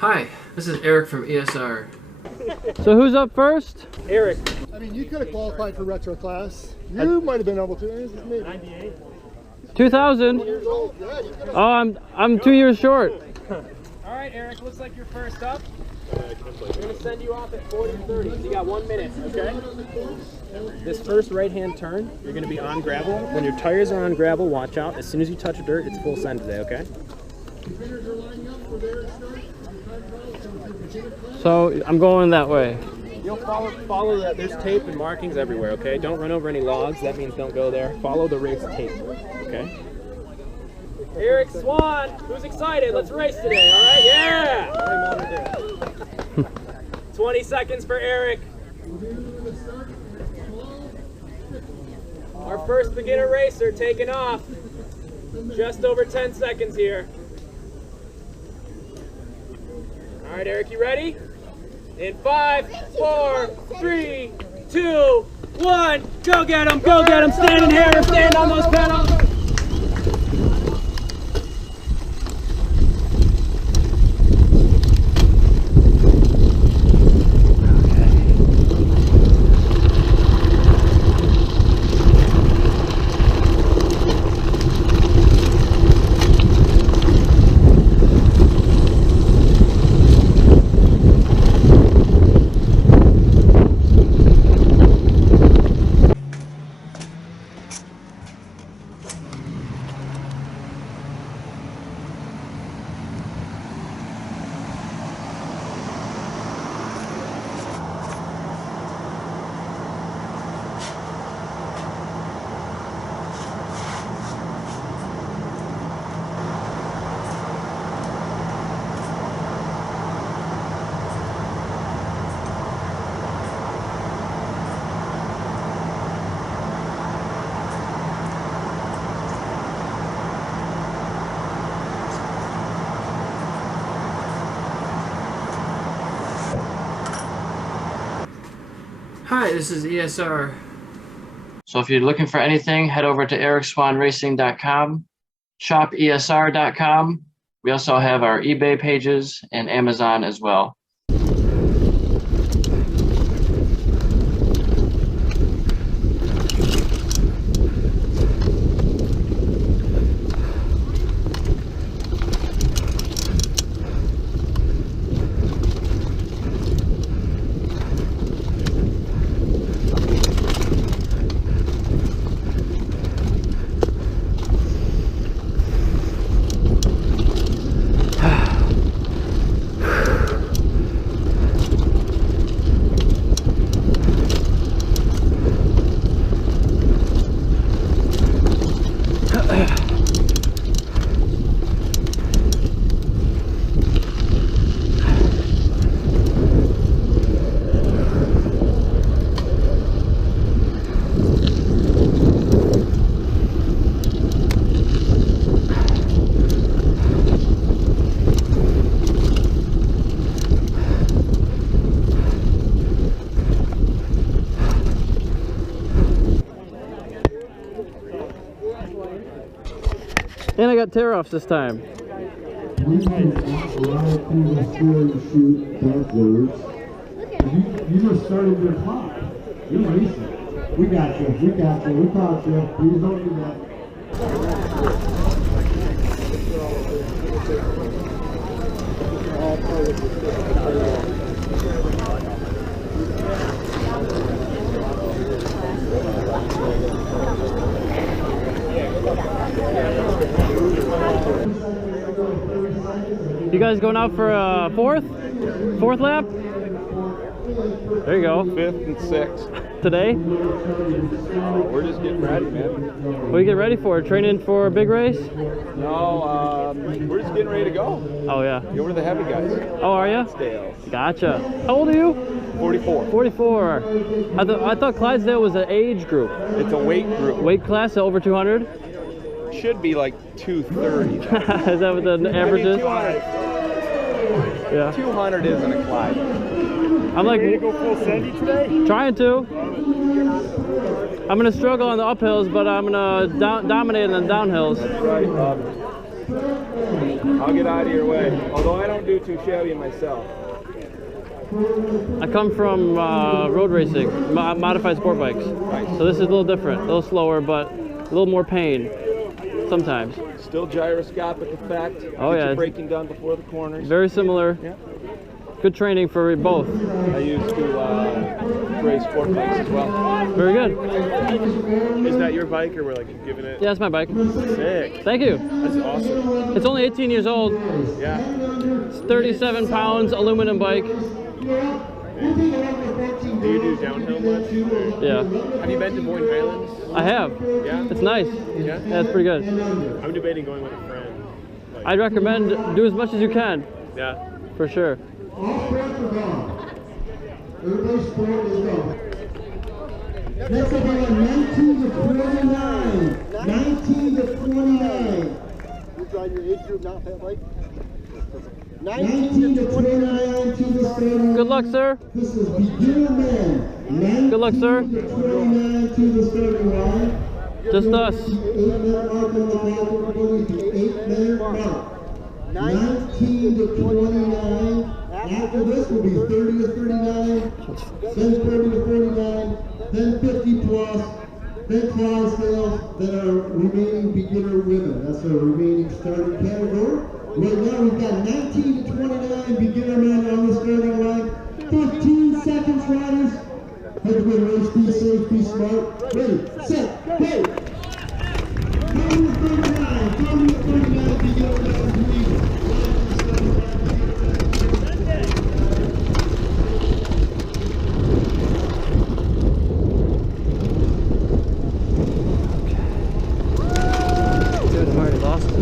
Hi, this is Eric from ESR. So who's up first? Eric. I mean, you could have qualified for retro class. You might have been able to. 98. 2000. Years old. Yeah, you could have. Oh, I'm 2 years short. All right, Eric, looks like you're first up. We're going to send you off at 40-30. So you got 1 minute, okay? This first right-hand turn, you're going to be on gravel. When your tires are on gravel, watch out. As soon as you touch dirt, it's full send today, okay? So I'm going that way. You'll follow that. There's tape and markings everywhere, okay? Don't run over any logs. That means don't go there. Follow the race tape, okay? Eric, Swahn, who's excited? Let's race today, all right? Yeah! 20 seconds for Eric. Our first beginner racer taking off. Just over 10 seconds here. All right, Eric, you ready? In 5, 4, 3, 2, 1. Go get him, go get him. Stand in here, stand on those pedals. Hi, this is ESR. So if you're looking for anything, head over to ericswanracing.com, shopesr.com. We also have our eBay pages and Amazon as well. And I got tear-offs this time. We can ride through the score and shoot backwards. You just started your clock. You're racing. We got you. We got you. We caught you. Please don't do that. You guys going out for a fourth lap? There you go. 5th and 6th. Today? We're just getting ready, man. What are you getting ready for? Training for a big race? No, we're just getting ready to go. Oh yeah. Go to the heavy guys. Oh, are you? Clydesdale. Gotcha. How old are you? 44. 44. I thought Clydesdale was an age group. It's a weight group. Weight class over 200? Should be like 230. Is that what the average is? 200. Yeah. 200 isn't a Clyde. I'm like, Ready to go full Sandy today? trying to. I'm gonna struggle on the uphills, but I'm gonna dominate on the downhills. Right, I'll get out of your way. Although I don't do too shabby myself. I come from road racing, modified sport bikes. So this is a little different, a little slower, but a little more pain sometimes. Still gyroscopic effect. Oh yeah. Braking done before the corners. Very similar. Yeah. Good training for both. I used to race sport bikes as well. Very good. Is that your bike or we're like giving it? Yeah, it's my bike. Sick. Thank you. That's awesome. It's only 18 years old. Yeah. It's 37 pounds, aluminum bike. Do you do downhill much? Or- Yeah, Have you been to Boyne Highlands? I have. Yeah. It's nice. Yeah. Yeah, it's pretty good. I'm debating going with a friend. Like, I'd recommend do as much as you can, yeah. for sure. All sports are gone. Everybody's sport is gone. Next up on 19 to 29. 19 to 29. You drive your age group, not that bike? 19 to 29 to the starting. Good luck, sir. This is beginner men. Good luck, sir. 19 to 29 to the starting line. Just us. 8-minute mark on the clock. Everybody, the 8-minute mark. 19 to 29. After this will be 30 to 39, then 40 to 49, then 50 plus, then Clydesdale, then our remaining beginner women. That's our remaining starting category. Right now we've got 19 to 29 beginner men on the starting line. 15 seconds, riders. Have a good race, be safe, be smart. Ready, set, go! 30 to 39, 30 to 39 beginner men. Dude, I've already lost it.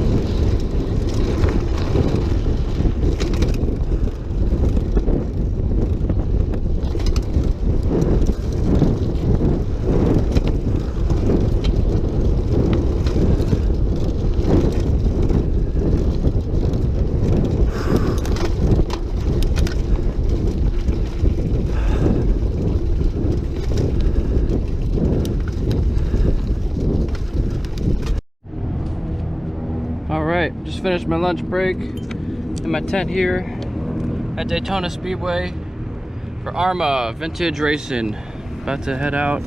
Alright, just finished my lunch break in my tent here at Daytona Speedway for Arma Vintage Racing. About to head out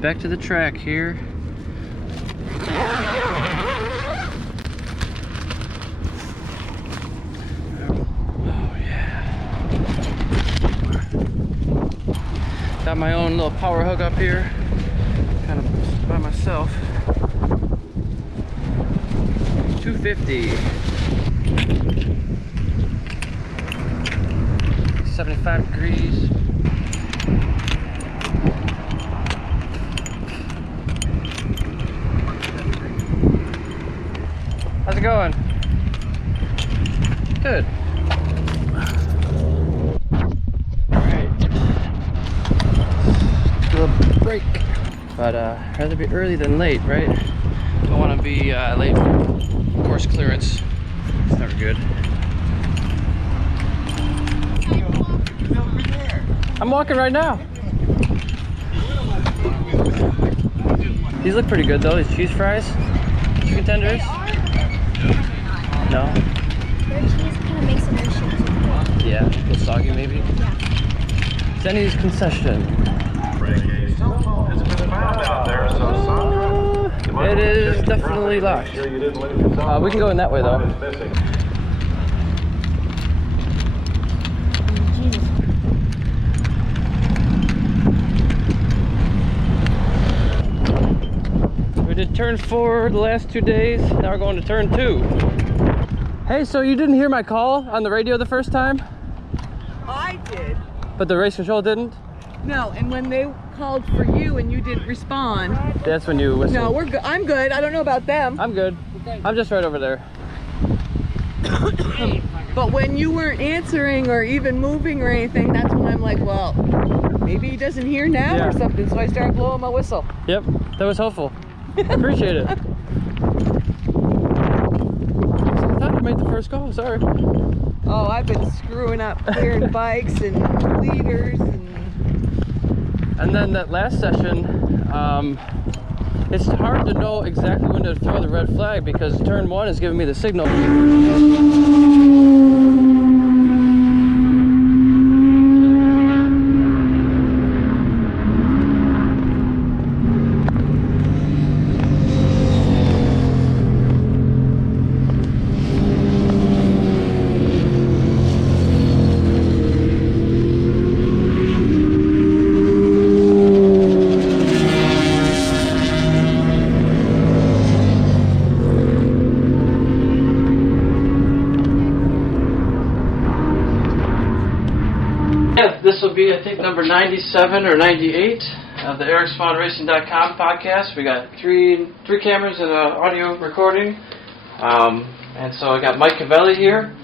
back to the track here. Oh yeah. Got my own little power hook up here, kind of by myself. 250, 75 degrees. How's it going? Good. Alright. Do a break. But rather be early than late, right? Don't want to be late for course clearance. It's never good. I'm walking right now. These look pretty good though, these cheese fries. Chicken tenders. No? Their cheese kind of makes it more shaky. Yeah, a little soggy maybe. Yeah. Denny's concession. It is definitely locked. We can go in that way though. We did turn 4 the last 2 days. Now we're going to turn 2. Hey, so you didn't hear my call on the radio the first time? I did. But the race control didn't? No, and when they called for you and you didn't respond. That's when you whistled. No, we're good. I'm good. I don't know about them. I'm good. I'm just right over there. But when you weren't answering or even moving or anything, that's when I'm like, well, maybe he doesn't hear now Yeah. or something. So I started blowing my whistle. Yep, that was helpful. Appreciate it. I thought I made the first call, sorry. Oh, I've been screwing up clearing bikes and leaders and then that last session, It's hard to know exactly when to throw the red flag because turn 1 is giving me the signal. This will be, I think, number 97 or 98 of the EricSwahnRacing.com podcast. We got three cameras and an audio recording. And so I got Mike Cavalli here.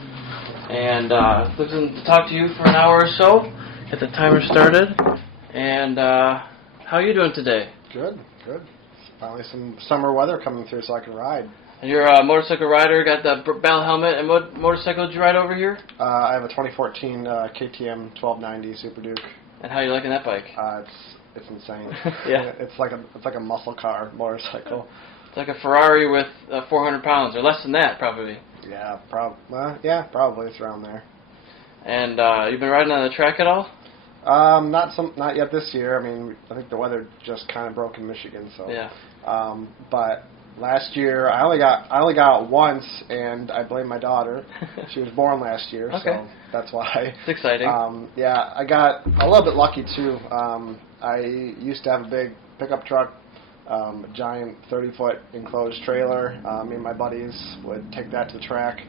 And looking to talk to you for an hour or so. Get the timer started. And how are you doing today? Good. Finally some summer weather coming through so I can ride. And you're a motorcycle rider, got the battle helmet, and what motorcycle did you ride over here? I have a 2014 KTM 1290 Super Duke. And how are you liking that bike? It's insane. Yeah. It's like a muscle car motorcycle. It's like a Ferrari with 400 pounds, or less than that, probably. Yeah, probably it's around there. And you've been riding on the track at all? Not yet this year. I mean, I think the weather just kind of broke in Michigan, so. Yeah. But last year, I only got out once, and I blame my daughter. She was born last year, Okay. so that's why. It's exciting. Yeah, I got a little bit lucky too. I used to have a big pickup truck, a giant 30-foot enclosed trailer. Me and my buddies would take that to the track.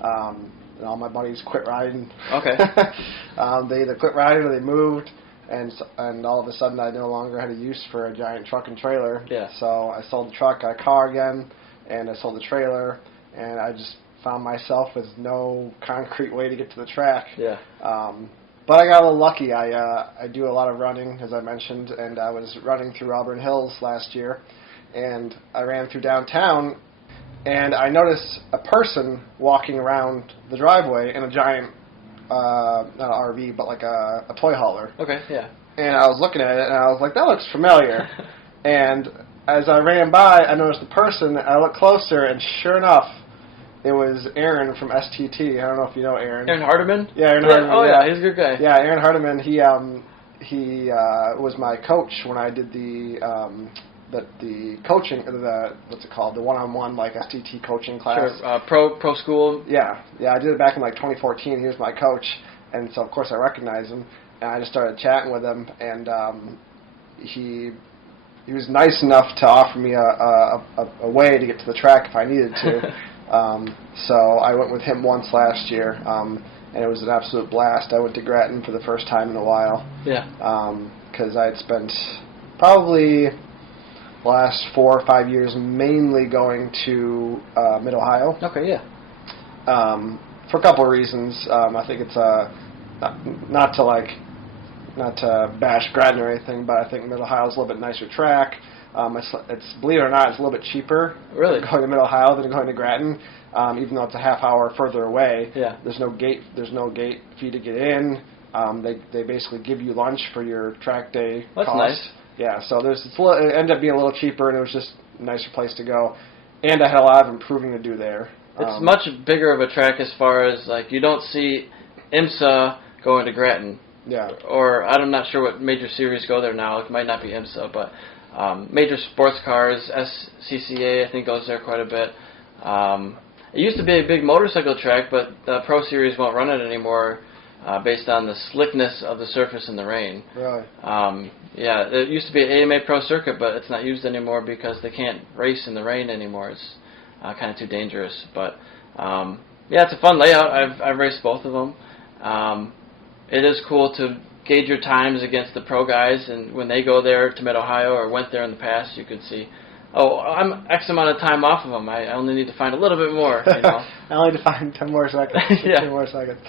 And all my buddies quit riding. Okay. They either quit riding or they moved. And all of a sudden I no longer had a use for a giant truck and trailer. Yeah. So I sold the truck, got a car again, and I sold the trailer, and I just found myself with no concrete way to get to the track. Yeah. But I got a little lucky. I do a lot of running, as I mentioned, and I was running through Auburn Hills last year, and I ran through downtown, and I noticed a person walking around the driveway in a giant not an RV, but like a toy hauler. Okay, yeah. And I was looking at it, and I was like, that looks familiar. And as I ran by, I noticed the person, I looked closer, and sure enough, it was Aaron from STT. I don't know if you know Aaron. Aaron Hardiman? Yeah, Aaron Hardiman. Oh, yeah, he's a good guy. Yeah, Aaron Hardiman, he was my coach when I did the coaching, what's it called, the one-on-one, like, STT coaching class. Sure, pro school. Yeah, I did it back in, like, 2014. He was my coach, and so, of course, I recognized him, and I just started chatting with him, and he was nice enough to offer me a way to get to the track if I needed to. So I went with him once last year, and it was an absolute blast. I went to Grattan for the first time in a while. Yeah. Because I had spent probably last 4 or 5 years mainly going to Mid-Ohio. Okay, yeah. For a couple of reasons. I think it's not to bash Grattan or anything, but I think Mid-Ohio is a little bit nicer track. It's believe it or not, it's a little bit cheaper going to Mid-Ohio than going to Grattan, even though it's a half hour further away. Yeah. There's no gate fee to get in. They basically give you lunch for your track day That's cost. nice. Yeah, so it ended up being a little cheaper, and it was just a nicer place to go. And I had a lot of improving to do there. It's much bigger of a track as far as, like, you don't see IMSA going to Grattan. Yeah. Or I'm not sure what major series go there now. It might not be IMSA, but major sports cars, SCCA, I think, goes there quite a bit. It used to be a big motorcycle track, but the Pro Series won't run it anymore based on the slickness of the surface in the rain. Really? Yeah, it used to be an AMA Pro circuit, but it's not used anymore because they can't race in the rain anymore. It's kind of too dangerous. But yeah, it's a fun layout. I've raced both of them. It is cool to gauge your times against the pro guys, and when they go there to Mid-Ohio or went there in the past, you could see, oh, I'm X amount of time off of them. I only need to find a little bit more. You know? I only need to find 10 more seconds. Yeah. 10 more seconds.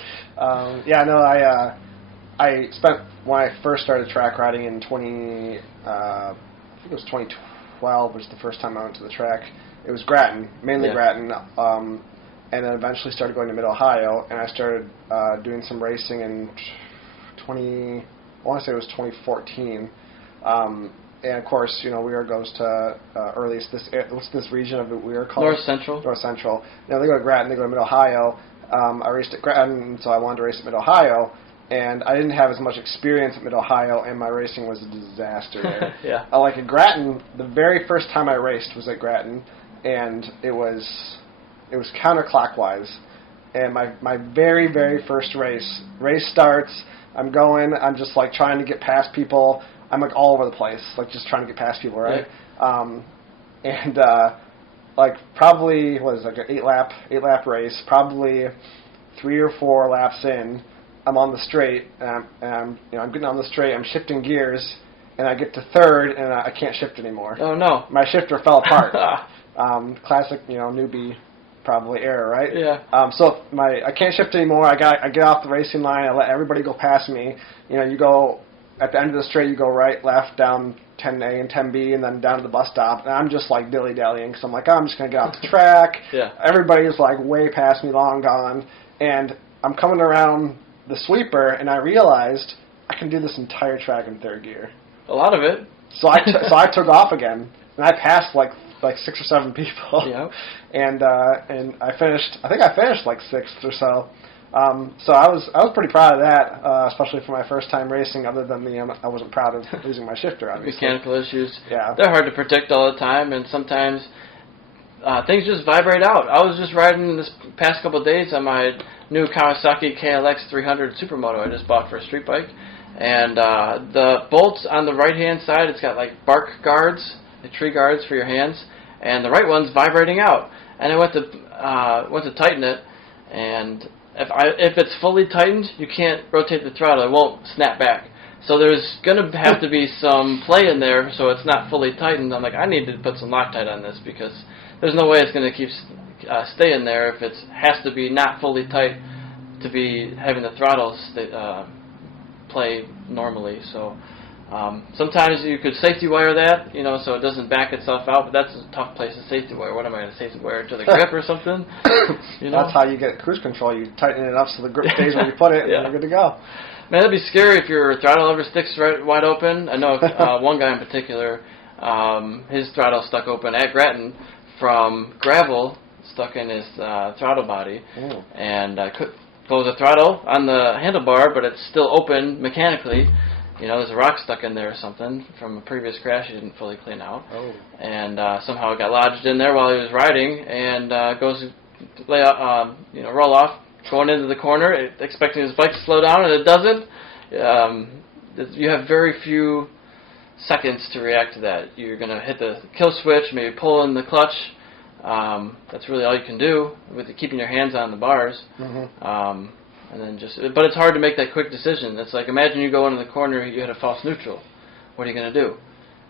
I spent, when I first started track riding in I think it was 2012 was the first time I went to the track. It was Grattan, mainly Grattan, and then eventually started going to Mid-Ohio, and I started doing some racing in I want to say it was 2014. and of course, Weir goes to, or at least what's this region of Weir called? North Central. North Central. They go to Grattan, they go to Mid-Ohio. I raced at Grattan, so I wanted to race at Mid-Ohio, and I didn't have as much experience at Mid-Ohio, and my racing was a disaster there. Yeah. Like at Grattan, the very first time I raced was at Grattan, and it was counterclockwise. And my very, very first race starts, I'm just like trying to get past people. I'm like all over the place, like just trying to get past people, right? Yeah. Like probably was like an 8 lap race. Probably 3 or 4 laps in, I'm on the straight, and I'm getting on the straight. I'm shifting gears, and I get to third, and I can't shift anymore. Oh no! My shifter fell apart. Classic, newbie probably error, right? Yeah. So I can't shift anymore. I get off the racing line. I let everybody go past me. You go at the end of the straight. You go right, left, down 10A and 10B, and then down to the bus stop. And I'm just like dilly-dallying because I'm like, I'm just gonna get off the track. Yeah. Everybody's like way past me, long gone, and I'm coming around the sweeper, and I realized I can do this entire track in third gear. A lot of it. So I took off again, and I passed like 6 or 7 people. Yeah. And I finished. I think I finished like 6th or so. So I was pretty proud of that, especially for my first time racing. Other than I wasn't proud of losing my shifter, obviously. Mechanical issues. Yeah. They're hard to predict all the time, and sometimes things just vibrate out. I was just riding this past couple of days on my new Kawasaki KLX 300 Supermoto I just bought for a street bike, and the bolts on the right-hand side, it's got like bark guards, the tree guards for your hands, and the right one's vibrating out. And I went to tighten it, and if it's fully tightened, you can't rotate the throttle. It won't snap back. So there's going to have to be some play in there so it's not fully tightened. I'm like, I need to put some Loctite on this because there's no way it's going to keep staying there if it has to be not fully tight to be having the throttle play normally. So sometimes you could safety wire that, so it doesn't back itself out, but that's a tough place to safety wire. What am I going to safety wire to the grip or something? That's how you get cruise control. You tighten it up so the grip stays where you put it, and you're good to go. Man, that'd be scary if your throttle ever sticks right wide open. I know one guy in particular, his throttle stuck open at Grattan from gravel stuck in his throttle body, and close the throttle on the handlebar, but it's still open mechanically. There's a rock stuck in there or something from a previous crash he didn't fully clean out. Oh. And somehow it got lodged in there while he was riding, and goes to roll off, going into the corner, expecting his bike to slow down, and it doesn't. You have very few seconds to react to that. You're going to hit the kill switch, maybe pull in the clutch. That's really all you can do with keeping your hands on the bars. Mm-hmm. And then but it's hard to make that quick decision. It's like, imagine you go into the corner, you hit a false neutral. What are you going to do?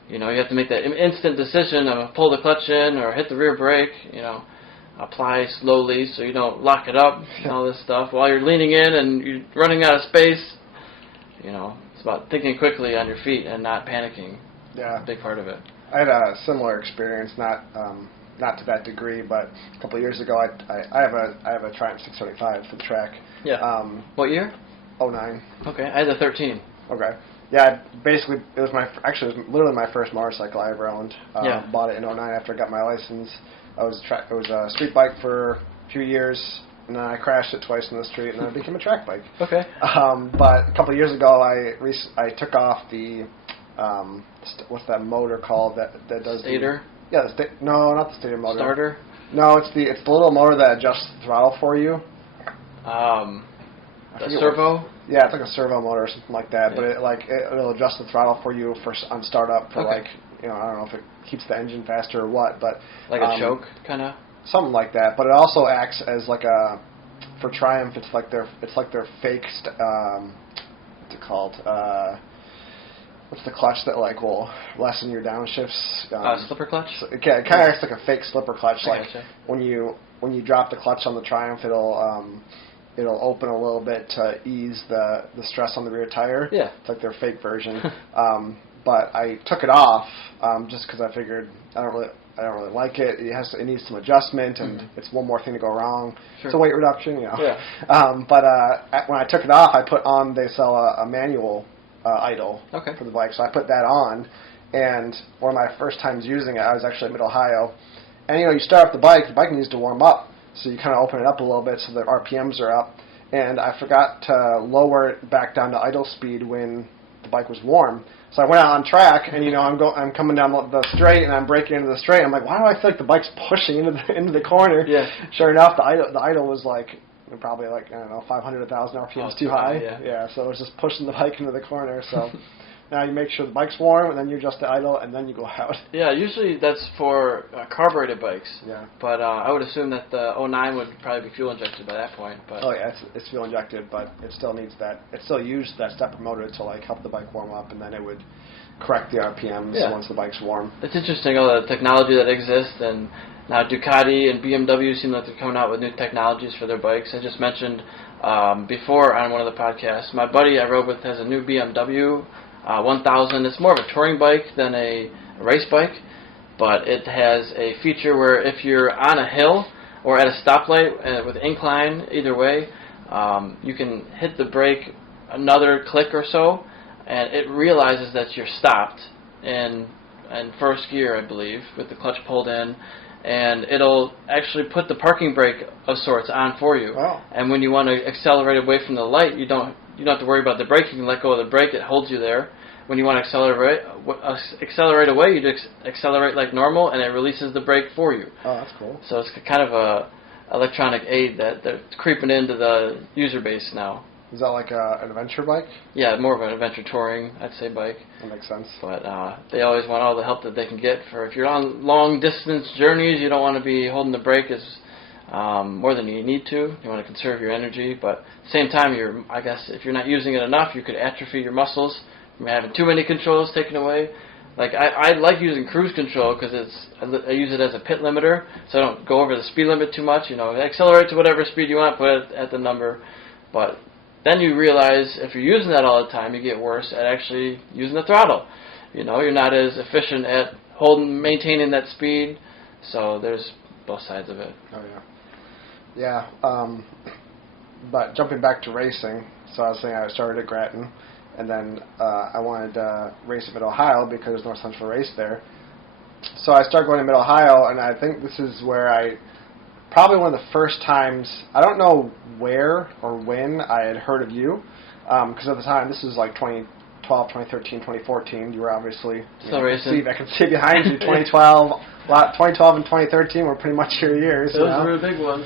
You have to make that instant decision of pull the clutch in or hit the rear brake, apply slowly so you don't lock it up and all this stuff while you're leaning in and you're running out of space. It's about thinking quickly on your feet and not panicking. Yeah. A big part of it. I had a similar experience, not to that degree, but a couple of years ago, I have a Triumph 675 for the track. Yeah. What year? 09. Okay, I had a 13. Okay. Yeah, basically, it was literally my first motorcycle I ever owned. Bought it in 09 after I got my license. It was a street bike for a few years, and then I crashed it twice in the street, and then it became a track bike. Okay. But a couple of years ago, I took off the what's that motor called that does Stator? No, not the stator motor. Starter? No, it's the little motor that adjusts the throttle for you. A servo? Yeah, it's like a servo motor or something like that. Yeah. But it'll adjust the throttle for you on startup for I don't know if it keeps the engine faster or what, but like a choke kind of. Something like that. But it also acts as for Triumph. It's like their fake. What's it called? What's the clutch that will lessen your downshifts? Slipper clutch? It kind of acts like a fake slipper clutch. When you drop the clutch on the Triumph, it'll open a little bit to ease the stress on the rear tire. Yeah. It's like their fake version. But I took it off just because I figured I don't really like it. It needs some adjustment, and it's one more thing to go wrong. Sure. It's a weight reduction, Yeah. But when I took it off, they sell a manual idle for the bike, so I put that on, And one of my first times using it, I was actually in Mid-Ohio. And, you start up the bike needs to warm up. So you kind of open it up a little bit so the RPMs are up. And I forgot to lower it back down to idle speed when the bike was warm. So I went out on track, and I'm coming down the straight, and I'm braking into the straight. I'm like, why do I feel like the bike's pushing into the corner? Yeah. Sure enough, the idle was probably 500, 1,000 RPMs too high. Yeah. So it was just pushing the bike into the corner. So now you make sure the bike's warm, and then you adjust the idle, and then you go out. Yeah, usually that's for carbureted bikes. Yeah. But I would assume that the 09 would probably be fuel injected by that point. But oh yeah, it's fuel injected, but it still needs that. It still used that stepper motor to help the bike warm up, and then it would correct the RPMs once the bike's warm. It's interesting, all the technology that exists, and now Ducati and BMW seem like they're coming out with new technologies for their bikes. I just mentioned before on one of the podcasts, my buddy I rode with has a new BMW 1000. It's more of a touring bike than a race bike, but it has a feature where if you're on a hill or at a stoplight with incline, either way, you can hit the brake another click or so, and it realizes that you're stopped in first gear, I believe, with the clutch pulled in, and it'll actually put the parking brake of sorts on for you. Wow. And when you want to accelerate away from the light, you don't have to worry about the brake. You can let go of the brake; it holds you there. When you want to accelerate away, you just accelerate like normal, and it releases the brake for you. Oh, that's cool. So it's kind of a electronic aid that's creeping into the user base now. Is that like an adventure bike? Yeah, more of an adventure touring, I'd say, bike. That makes sense. But they always want all the help that they can get. For if you're on long distance journeys, you don't want to be holding the brake as more than you need to. You want to conserve your energy, but at the same time, I guess if you're not using it enough, you could atrophy your muscles from having too many controls taken away. Like I like using cruise control because I use it as a pit limiter, so I don't go over the speed limit too much. Accelerate to whatever speed you want, put it at the number. But then you realize if you're using that all the time, you get worse at actually using the throttle. You're not as efficient at maintaining that speed. So there's both sides of it. Oh yeah. Yeah. But jumping back to racing, so I was saying I started at Grattan, and then I wanted to race at Mid-Ohio because there's no central race there. So I started going to Mid-Ohio, and I think this is where probably one of the first times, I don't know where or when I had heard of you, because at the time, this was like 2012, 2013, 2014, you were obviously, still racing. I can see behind you, 2012 and 2013 were pretty much your years. Those were the big ones.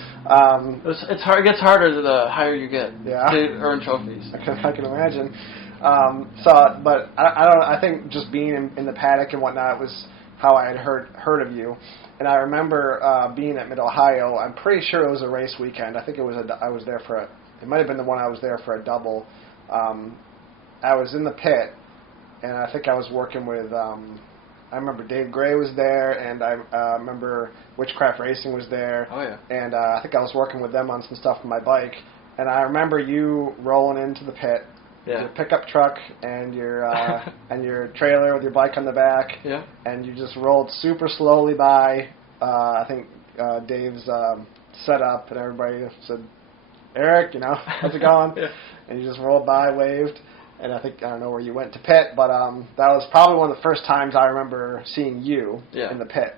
It's hard. It gets harder the higher you get to earn trophies. I can imagine. But I think just being in the paddock and whatnot was how I had heard of you. And I remember being at Mid-Ohio. I'm pretty sure it was a race weekend. I think it was I was there for it might have been the one I was there for a double. I was in the pit, and I think I was working with. I remember Dave Gray was there, and I remember Witchcraft Racing was there. Oh yeah. And I think I was working with them on some stuff on my bike. And I remember you rolling into the pit. Yeah. Your pickup truck and your and your trailer with your bike on the back. Yeah. And you just rolled super slowly by. I think Dave's setup, and everybody said, "Eric, how's it going?" Yeah. And you just rolled by, waved, and I don't know where you went to pit, but that was probably one of the first times I remember seeing you in the pit.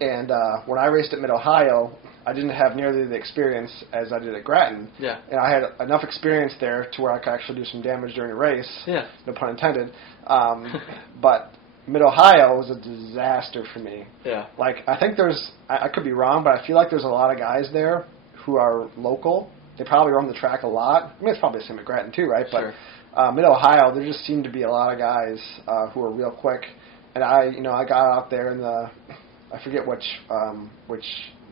And when I raced at Mid-Ohio, I didn't have nearly the experience as I did at Grattan. Yeah. And I had enough experience there to where I could actually do some damage during a race. Yeah. No pun intended. But Mid-Ohio was a disaster for me. Yeah. Like, I think I could be wrong, but I feel like there's a lot of guys there who are local. They probably run the track a lot. I mean, it's probably the same at Grattan too, right? Sure. But Mid-Ohio, there just seemed to be a lot of guys who were real quick. And I got out there in I forget which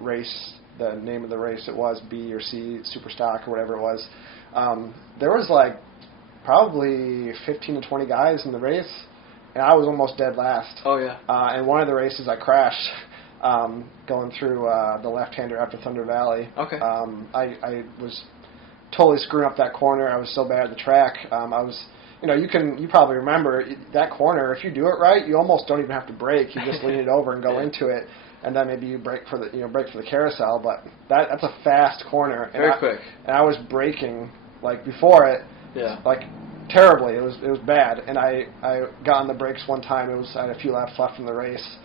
race, the name of the race it was, B or C, Super Stock or whatever it was. There was like probably 15 to 20 guys in the race, and I was almost dead last. Oh yeah. And one of the races I crashed going through the left-hander after Thunder Valley. Okay. I was totally screwing up that corner. I was so bad at the track. I was. You probably remember that corner. If you do it right, you almost don't even have to brake. You just lean it over and go into it, and then maybe you brake for the carousel. But that's a fast corner. Very quick. And I was braking like before it. Yeah. Like terribly. It was bad, and I got on the brakes one time. I had a few laps left in the race,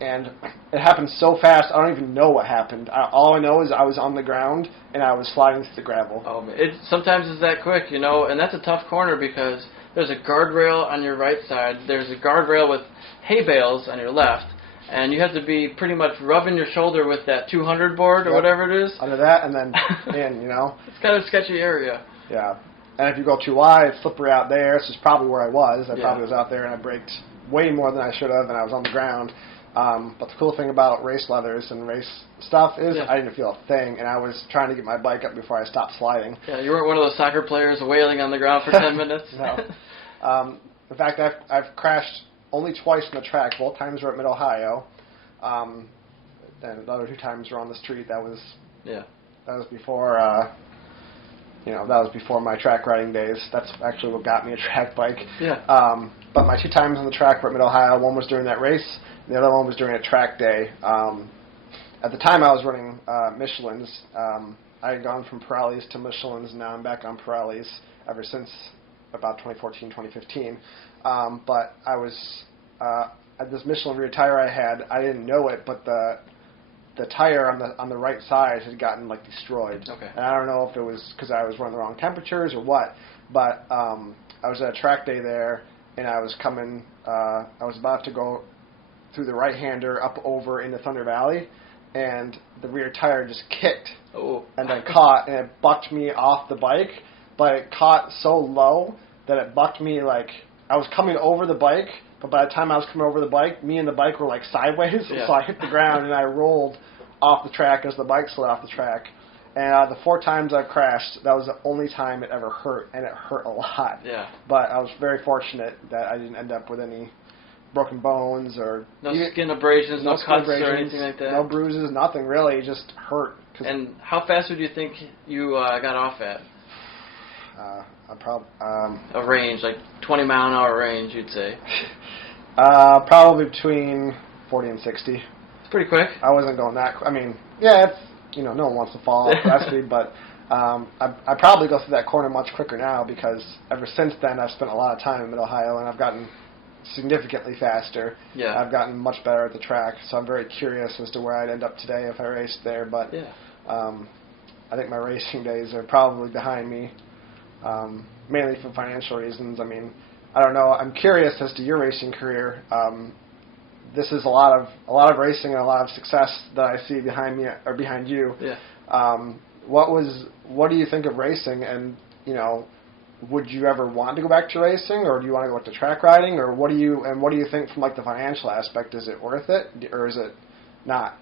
and it happened so fast. I don't even know what happened. All I know is I was on the ground and I was sliding through the gravel. It sometimes is that quick, you know, and that's a tough corner because there's a guardrail on your right side. There's a guardrail with hay bales on your left. And you have to be pretty much rubbing your shoulder with that 200 board or whatever it is. Under that, and then in, you know. It's kind of a sketchy area. Yeah. And if you go too wide, it's slippery out there. This is probably where I was. I probably was out there, and I braked way more than I should have, and I was on the ground. But the cool thing about race leathers and race stuff is I didn't feel a thing, and I was trying to get my bike up before I stopped sliding. Yeah, you weren't one of those soccer players wailing on the ground for 10 minutes. No. In fact, I've crashed only twice on the track. Both times were at Mid-Ohio. And the other 2 times were on the street. That was before that was before my track riding days. That's actually what got me a track bike. Yeah. But my 2 times on the track were at Mid-Ohio. One was during that race, and the other one was during a track day. At the time I was running Michelin's. I had gone from Pirelli's to Michelin's, and now I'm back on Pirelli's ever since about 2014, 2015. But I was at this Michelin rear tire I had. I didn't know it, but the tire on the right side had gotten like destroyed. Okay. And I don't know if it was because I was running the wrong temperatures or what. But I was at a track day there, and I was coming. I was about to go through the right-hander up over into Thunder Valley, and the rear tire just kicked and then caught, and it bucked me off the bike. But it caught so low that it bucked me like I was coming over the bike, but by the time I was coming over the bike, me and the bike were like sideways, so I hit the ground and I rolled off the track as the bike slid off the track. And the 4 times I've crashed, that was the only time it ever hurt, and it hurt a lot. Yeah. But I was very fortunate that I didn't end up with any broken bones or skin abrasions, no cuts or anything like that. No bruises, nothing really, just hurt. And how fast would you think you got off at? A range, like 20-mile-an-hour range, you'd say. Probably between 40 and 60. It's pretty quick. I wasn't going that quick. I mean, yeah, it's, no one wants to fall off that speed, but I probably go through that corner much quicker now because ever since then I've spent a lot of time in Mid-Ohio and I've gotten significantly faster. Yeah. I've gotten much better at the track, so I'm very curious as to where I'd end up today if I raced there, but I think my racing days are probably behind me, mainly for financial reasons. I mean, I don't know. I'm curious as to your racing career. This is a lot of racing and a lot of success that I see behind me or behind you. Yeah. What do you think of racing, and would you ever want to go back to racing, or do you want to go back to track riding, or what do you think from like the financial aspect? Is it worth it, or is it not?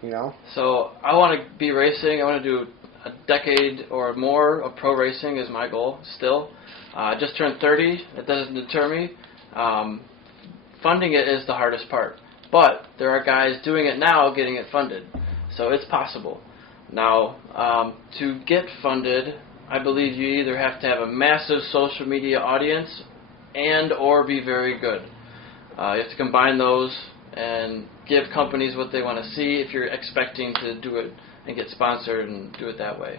So I want to be racing. I want to do a decade or more of pro racing is my goal still. I just turned 30. It doesn't deter me. Funding it is the hardest part. But there are guys doing it now getting it funded. So it's possible. Now, to get funded, I believe you either have to have a massive social media audience and or be very good. You have to combine those and give companies what they want to see if you're expecting to do it and get sponsored and do it that way.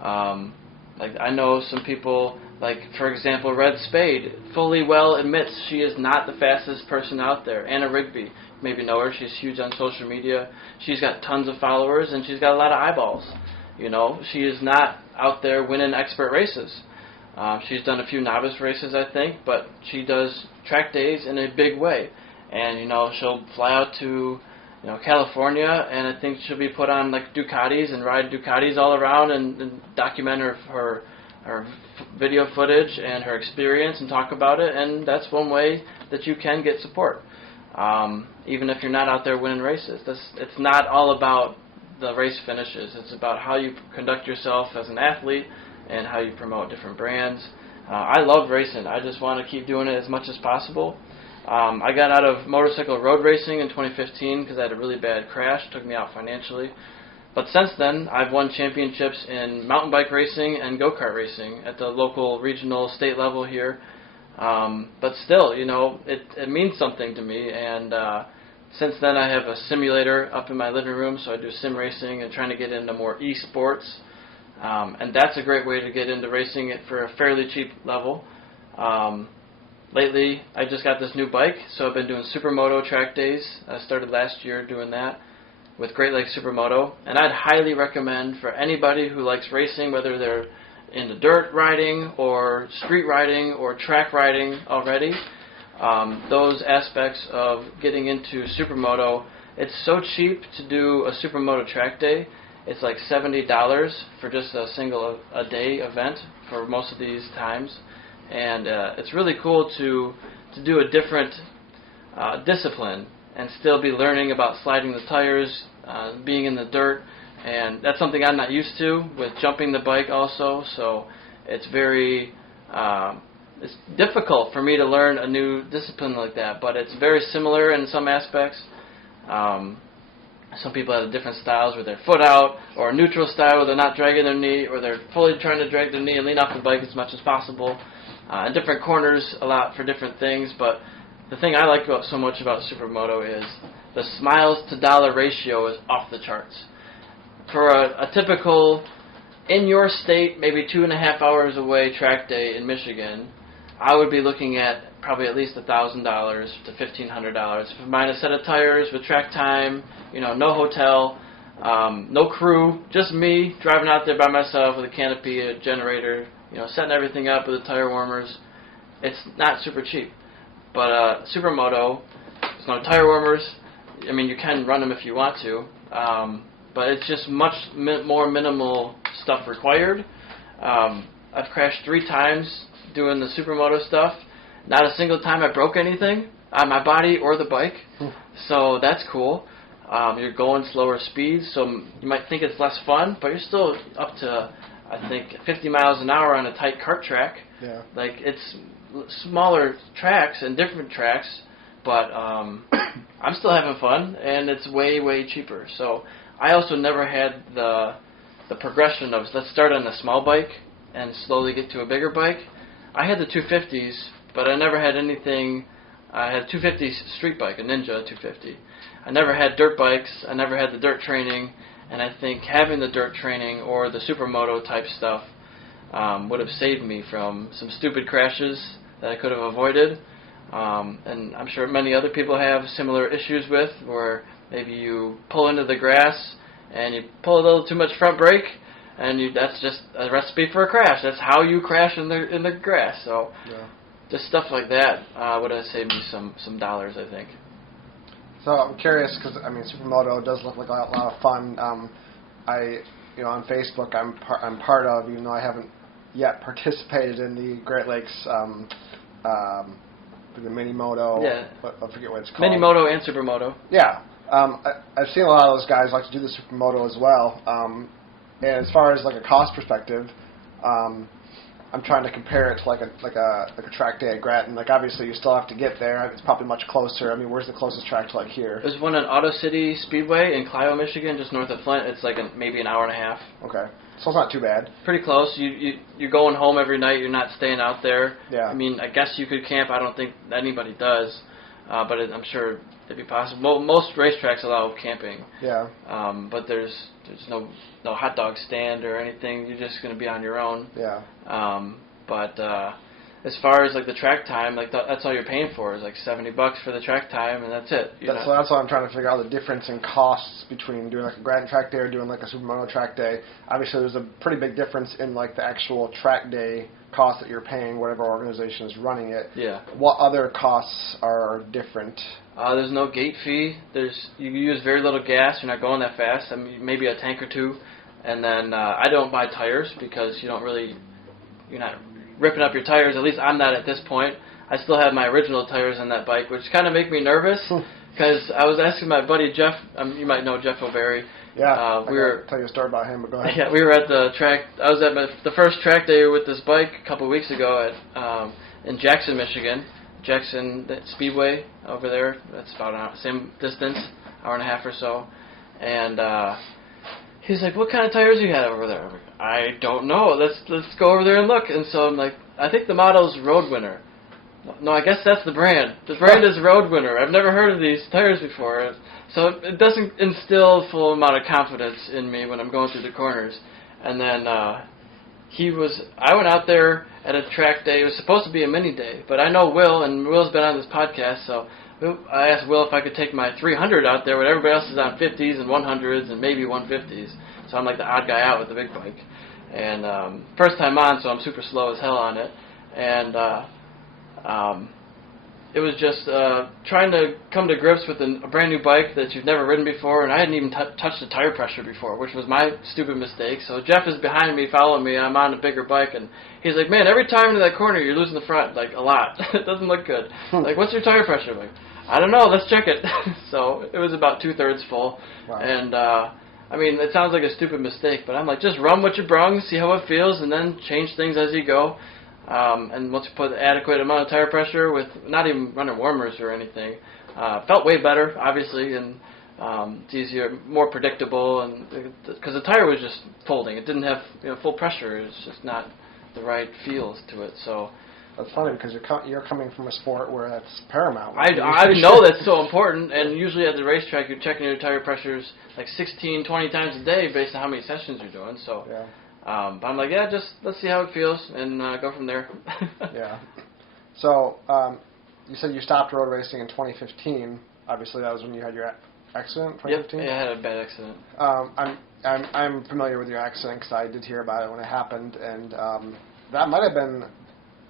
Like I know some people, like for example, Red Spade fully well admits she is not the fastest person out there. Anna Rigby, maybe know her. She's huge on social media. She's got tons of followers and she's got a lot of eyeballs. She is not out there winning expert races. She's done a few novice races, I think, but she does track days in a big way. And she'll fly out to California, and I think she'll be put on like Ducatis and ride Ducatis all around and document her video footage and her experience and talk about it. And that's one way that you can get support, even if you're not out there winning races. It's not all about the race finishes. It's about how you conduct yourself as an athlete and how you promote different brands. I love racing. I just want to keep doing it as much as possible. I got out of motorcycle road racing in 2015 because I had a really bad crash. It took me out financially. But since then, I've won championships in mountain bike racing and go-kart racing at the local, regional, state level here. But still, it means something to me. And since then, I have a simulator up in my living room, so I do sim racing and trying to get into more esports. And that's a great way to get into racing it for a fairly cheap level. Lately, I just got this new bike, so I've been doing Supermoto track days. I started last year doing that with Great Lakes Supermoto, and I'd highly recommend for anybody who likes racing, whether they're into dirt riding or street riding or track riding already, those aspects of getting into Supermoto. It's so cheap to do a Supermoto track day. It's like $70 for just a single a day event for most of these times. And it's really cool to do a different discipline and still be learning about sliding the tires, being in the dirt, and that's something I'm not used to with jumping the bike also. So it's very it's difficult for me to learn a new discipline like that, but it's very similar in some aspects. Some people have different styles with their foot out, or a neutral style where they're not dragging their knee, or they're fully trying to drag their knee and lean off the bike as much as possible. And different corners a lot for different things, but the thing I like so much about Supermoto is the smiles to dollar ratio is off the charts. For a typical, in your state, maybe 2.5 hours away track day in Michigan, I would be looking at probably at least $1,000 to $1,500. Buying a set of tires with track time, no hotel, no crew, just me driving out there by myself with a canopy, a generator, setting everything up with the tire warmers. It's not super cheap. But Supermoto, there's no tire warmers. I mean, you can run them if you want to, but it's just much more minimal stuff required. I've crashed 3 times doing the Supermoto stuff. Not a single time I broke anything on my body or the bike, so that's cool. You're going slower speeds, so you might think it's less fun, but you're still up to, I think, 50 miles an hour on a tight kart track. Yeah. Like, it's smaller tracks and different tracks, but I'm still having fun, and it's way, way cheaper. So I also never had the progression of, let's start on a small bike and slowly get to a bigger bike. I had the 250s, but I never had anything. I had a 250 street bike, a Ninja 250. I never had dirt bikes. I never had the dirt training, and I think having the dirt training or the Supermoto type stuff would have saved me from some stupid crashes that I could have avoided. And I'm sure many other people have similar issues with, where maybe you pull into the grass and you pull a little too much front brake, and that's just a recipe for a crash. That's how you crash in the grass. So just stuff like that would have saved me some dollars, I think. So I'm curious because Supermoto does look like a lot of fun. On Facebook I'm part of, even though I haven't yet participated in the Great Lakes the mini moto. Yeah. I forget what it's called. Mini moto and Supermoto. Yeah. I've seen a lot of those guys like to do the Supermoto as well. And as far as like a cost perspective, I'm trying to compare it to like a track day at Grattan. Like, obviously you still have to get there. It's probably much closer. I mean, where's the closest track to like here? There's one in Auto City Speedway in Clio, Michigan, just north of Flint. It's like maybe an hour and a half. Okay, so it's not too bad. Pretty close. You're going home every night. You're not staying out there. Yeah. I mean, I guess you could camp. I don't think anybody does, but I'm sure it'd be possible. Most racetracks allow camping. Yeah. But there's no hot dog stand or anything. You're just going to be on your own. Yeah. But as far as like the track time, like that's all you're paying for is like $70 for the track time, and that's it. So that's why I'm trying to figure out the difference in costs between doing like a Grattan track day or doing like a Supermoto track day. Obviously, there's a pretty big difference in like the actual track day cost that you're paying, whatever organization is running it. Yeah. What other costs are different? There's no gate fee. You use very little gas. You're not going that fast. I mean, maybe a tank or two. And then I don't buy tires because you're not ripping up your tires. At least I'm not at this point. I still have my original tires on that bike, which kind of make me nervous because I was asking my buddy Jeff. You might know Jeff O'Berry. Yeah, we were tell you a story about him, but go ahead. Yeah, we were at the track. I was at the first track day with this bike a couple of weeks ago in Jackson, Michigan. Jackson Speedway over there. That's about same distance, hour and a half or so. And he's like, "What kind of tires you had over there?" I'm like, "I don't know. Let's go over there and look." And so I'm like, "I think the model's Roadwinner." No, I guess that's the brand. The brand is Roadwinner. I've never heard of these tires before. So it doesn't instill full amount of confidence in me when I'm going through the corners. And then I went out there at a track day. It was supposed to be a mini day, but I know Will, and Will's been on this podcast, so I asked Will if I could take my 300 out there when everybody else is on 50s and 100s and maybe 150s. So I'm like the odd guy out with the big bike. And first time on, so I'm super slow as hell on it. And it was just trying to come to grips with a brand new bike that you've never ridden before, and I hadn't even touched the tire pressure before, which was my stupid mistake. So Jeff is behind me, following me. I'm on a bigger bike, and he's like, "Man, every time into that corner, you're losing the front, like a lot. It doesn't look good. Like, what's your tire pressure?" I'm like, "I don't know. Let's check it." So it was about 2/3 full, Wow. and I mean, it sounds like a stupid mistake, but I'm like, just run what you brung, see how it feels, and then change things as you go. And once you put adequate amount of tire pressure with not even running warmers or anything, felt way better, obviously, and it's easier, more predictable, and because the tire was just folding, it didn't have full pressure. It's just not the right feels to it. So That's funny because you're coming from a sport where that's paramount. I know that's so important, and usually at the racetrack you're checking your tire pressures like 16, 20 times a day based on how many sessions you're doing. So. Yeah. But I'm like, yeah, just let's see how it feels and go from there. Yeah. So you said you stopped road racing in 2015. Obviously, that was when you had your accident. 2015. Yep. Yeah, I had a bad accident. I'm familiar with your accident because I did hear about it when it happened, and that might have been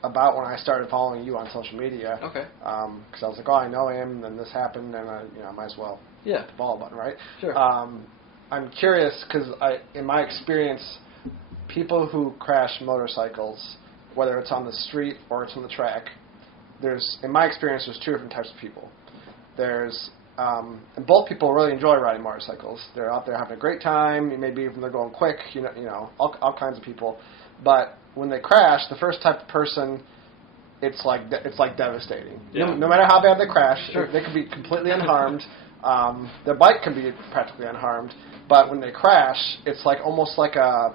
about when I started following you on social media. Okay. Because I was like, oh, I know him, and then this happened, and I might as well. Yeah. Hit the follow button, right? Sure. I'm curious because in my experience, people who crash motorcycles, whether it's on the street or it's on the track, in my experience, there's two different types of people. And both people really enjoy riding motorcycles. They're out there having a great time. Maybe even they're going quick. All kinds of people. But when they crash, the first type of person, it's like devastating. Yeah. No matter how bad they crash, Sure. they could be completely unharmed. Their bike can be practically unharmed. But when they crash, it's like almost like an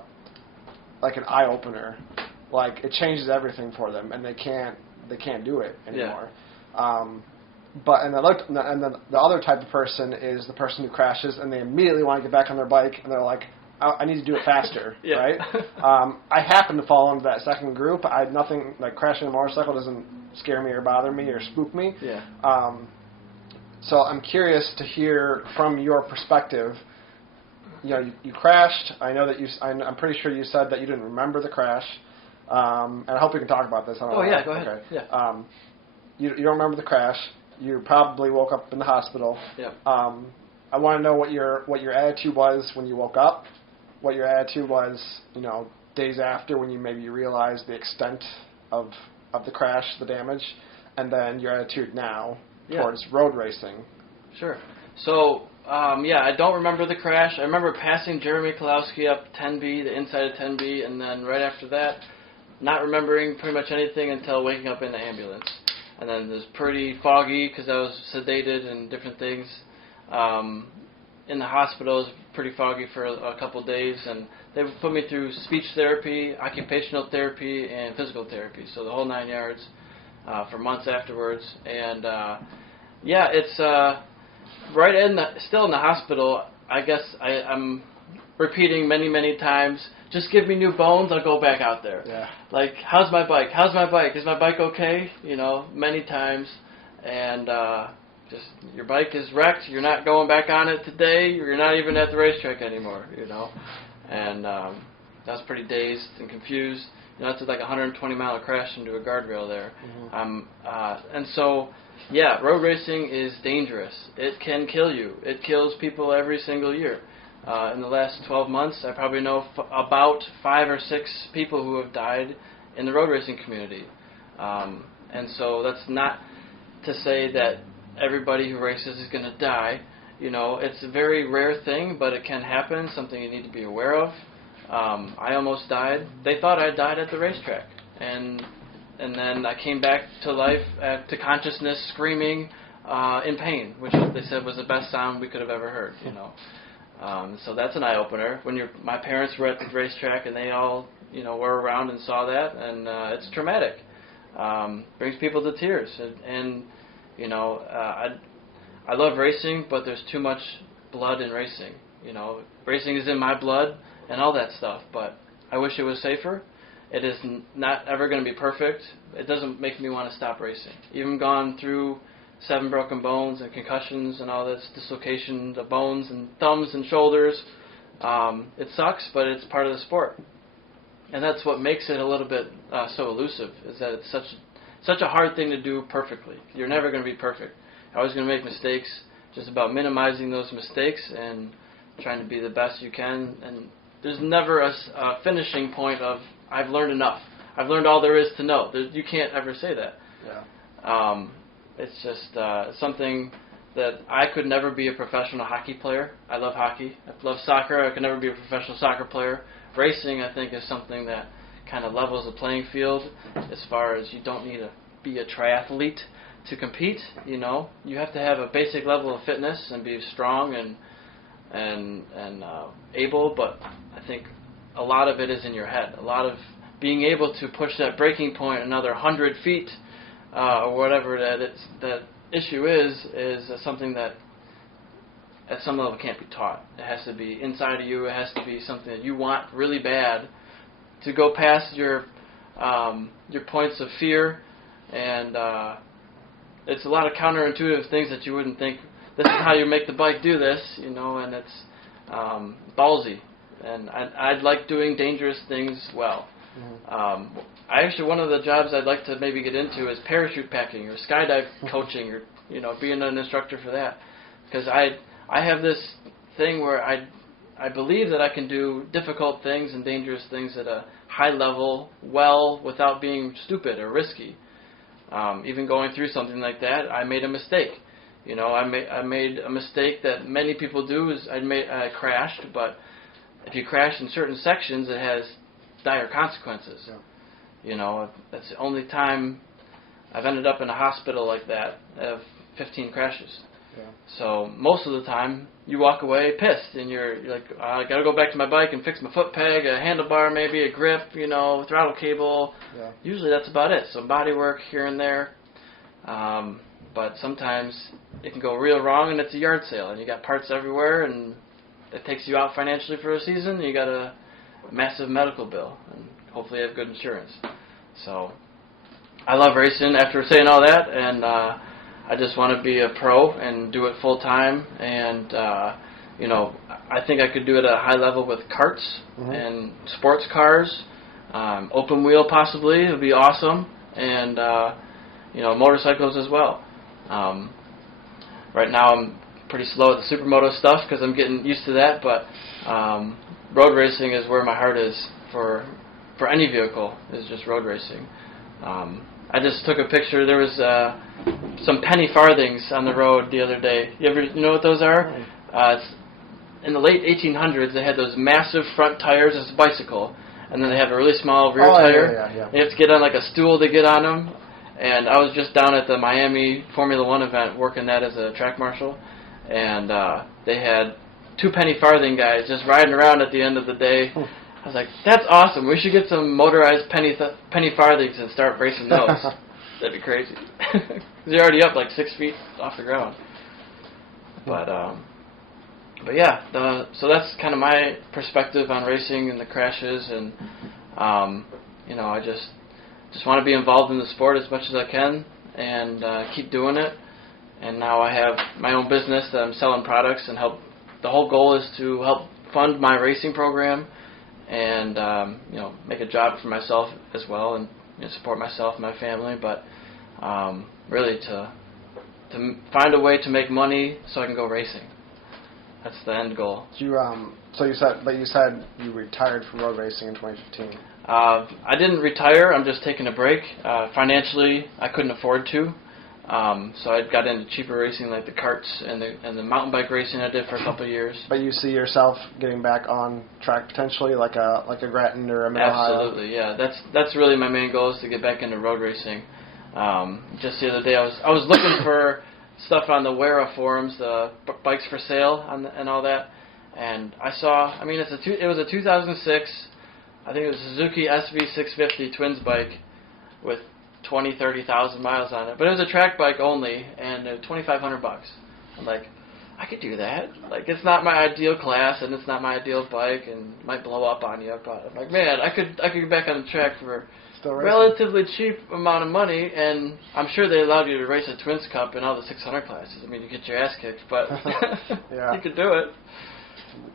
eye opener. Like it changes everything for them, and they can't do it anymore. Yeah. And then the other type of person is the person who crashes, and they immediately want to get back on their bike, and they're like, I need to do it faster, Yeah. right? I happen to fall into that second group. I had nothing, like crashing a motorcycle doesn't scare me or bother me or spook me. Yeah. So I'm curious to hear from your perspective. You crashed. I know that I'm pretty sure you said that you didn't remember the crash. And I hope we can talk about this. I don't know. Yeah, go ahead. Okay. Yeah. You don't remember the crash. You probably woke up in the hospital. Yeah. I want to know what your attitude was when you woke up. What your attitude was, days after when you maybe realized the extent of the crash, the damage, and then your attitude now towards road racing. Sure. So, I don't remember the crash. I remember passing Jeremy Kalowski up 10B, the inside of 10B, and then right after that, not remembering pretty much anything until waking up in the ambulance. And then it was pretty foggy because I was sedated and different things. In the hospital, it was pretty foggy for a couple of days, and they put me through speech therapy, occupational therapy, and physical therapy, so the whole 9 yards for months afterwards. And it's still in the hospital. I guess I'm repeating many times, just give me new bones, I'll go back out there. Yeah. Like, how's my bike? How's my bike? Is my bike okay? Many times. And just, your bike is wrecked, you're not going back on it today, you're not even at the racetrack anymore, And I was pretty dazed and confused. It's like a 120-mile crash into a guardrail there. Mm-hmm. And so, road racing is dangerous. It can kill you. It kills people every single year. In the last 12 months, I probably know about 5 or 6 people who have died in the road racing community. And so that's not to say that everybody who races is going to die. It's a very rare thing, but it can happen, something you need to be aware of. I almost died. They thought I died at the racetrack. And then I came back to life, to consciousness, screaming in pain, which they said was the best sound we could have ever heard, So that's an eye-opener. My parents were at the racetrack, and they all, were around and saw that, and it's traumatic. Brings people to tears. And I love racing, but there's too much blood in racing. Racing is in my blood and all that stuff, but I wish it was safer. It is not ever going to be perfect. It doesn't make me want to stop racing. Even gone through 7 broken bones and concussions and all this dislocation of bones and thumbs and shoulders. It sucks, but it's part of the sport. And that's what makes it a little bit so elusive, is that it's such a hard thing to do perfectly. You're never going to be perfect. You're always going to make mistakes. Just about minimizing those mistakes and trying to be the best you can. And there's never a finishing point of, I've learned enough. I've learned all there is to know. You can't ever say that. Yeah. It's just something that I could never be a professional hockey player. I love hockey. I love soccer. I could never be a professional soccer player. Racing, I think, is something that kind of levels the playing field as far as you don't need to be a triathlete to compete. You know, you have to have a basic level of fitness and be strong and able, but I think a lot of it is in your head. A lot of being able to push that breaking point another 100 feet or whatever that issue is something that at some level can't be taught. It has to be inside of you. It has to be something that you want really bad to go past your points of fear, and it's a lot of counterintuitive things that you wouldn't think. This is how you make the bike do this, you know, and it's ballsy. And I'd like doing dangerous things well. One of the jobs I'd like to maybe get into is parachute packing or skydive coaching, or being an instructor for that, because I have this thing where I believe that I can do difficult things and dangerous things at a high level well without being stupid or risky. Even going through something like that, I made a mistake. I made a mistake that many people do, is I crashed, but if you crash in certain sections, it has dire consequences. Yeah. That's the only time I've ended up in a hospital like that of 15 crashes. Yeah. So most of the time, you walk away pissed, and you're like, I got to go back to my bike and fix my foot peg, a handlebar maybe, a grip, throttle cable. Yeah. Usually that's about it. Some body work here and there. But sometimes it can go real wrong, and it's a yard sale, and you got parts everywhere, and it takes you out financially for a season, and you got a massive medical bill, and hopefully you have good insurance. So I love racing after saying all that, and I just want to be a pro and do it full time, and I think I could do it at a high level with karts and sports cars, open wheel possibly, it would be awesome, and motorcycles as well. Right now I'm pretty slow at the supermoto stuff because I'm getting used to that, but road racing is where my heart is for any vehicle, is just road racing. I just took a picture. There was some penny farthings on the road the other day. You know what those are? In the late 1800s, they had those massive front tires as a bicycle, and then they have a really small rear tire. Yeah. You have to get on like a stool to get on them. And I was just down at the Miami Formula One event working that as a track marshal, and they had 2 penny farthing guys just riding around at the end of the day. I was like, that's awesome. We should get some motorized penny farthings and start racing those. That'd be crazy. They're already up like 6 feet off the ground. But yeah, so that's kind of my perspective on racing and the crashes, and I just want to be involved in the sport as much as I can and keep doing it. And now I have my own business that I'm selling products and help. The whole goal is to help fund my racing program and make a job for myself as well, and support myself and my family. But really to find a way to make money so I can go racing. That's the end goal. You said you retired from road racing in 2015. I didn't retire. I'm just taking a break. Financially, I couldn't afford to. So I got into cheaper racing like the karts and the mountain bike racing I did for a couple of years. But you see yourself getting back on track potentially, like a Grattan or a Mid-Ohio? Absolutely, yeah. That's really my main goal, is to get back into road racing. Just the other day, I was looking for stuff on the Wera forums, the bikes for sale and all that, and I saw. I mean, it was a 2006. I think it was a Suzuki SV650 twins bike with 30,000 miles on it. But it was a track bike only, and $2,500. I'm like, I could do that. Like, it's not my ideal class, and it's not my ideal bike, and it might blow up on you. But I'm like, man, I could get back on the track for relatively cheap amount of money, and I'm sure they allowed you to race a Twins Cup in all the 600 classes. I mean, you get your ass kicked, but Yeah. you could do it.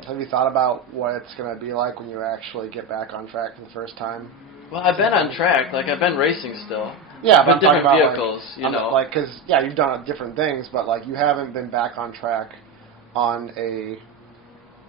Have you thought about what it's going to be like when you actually get back on track for the first time? Well, I've been on track. Like, I've been racing still. Yeah, but I'm different talking about vehicles, like, you know. Like, because, yeah, you've done different things, but, like, you haven't been back on track on a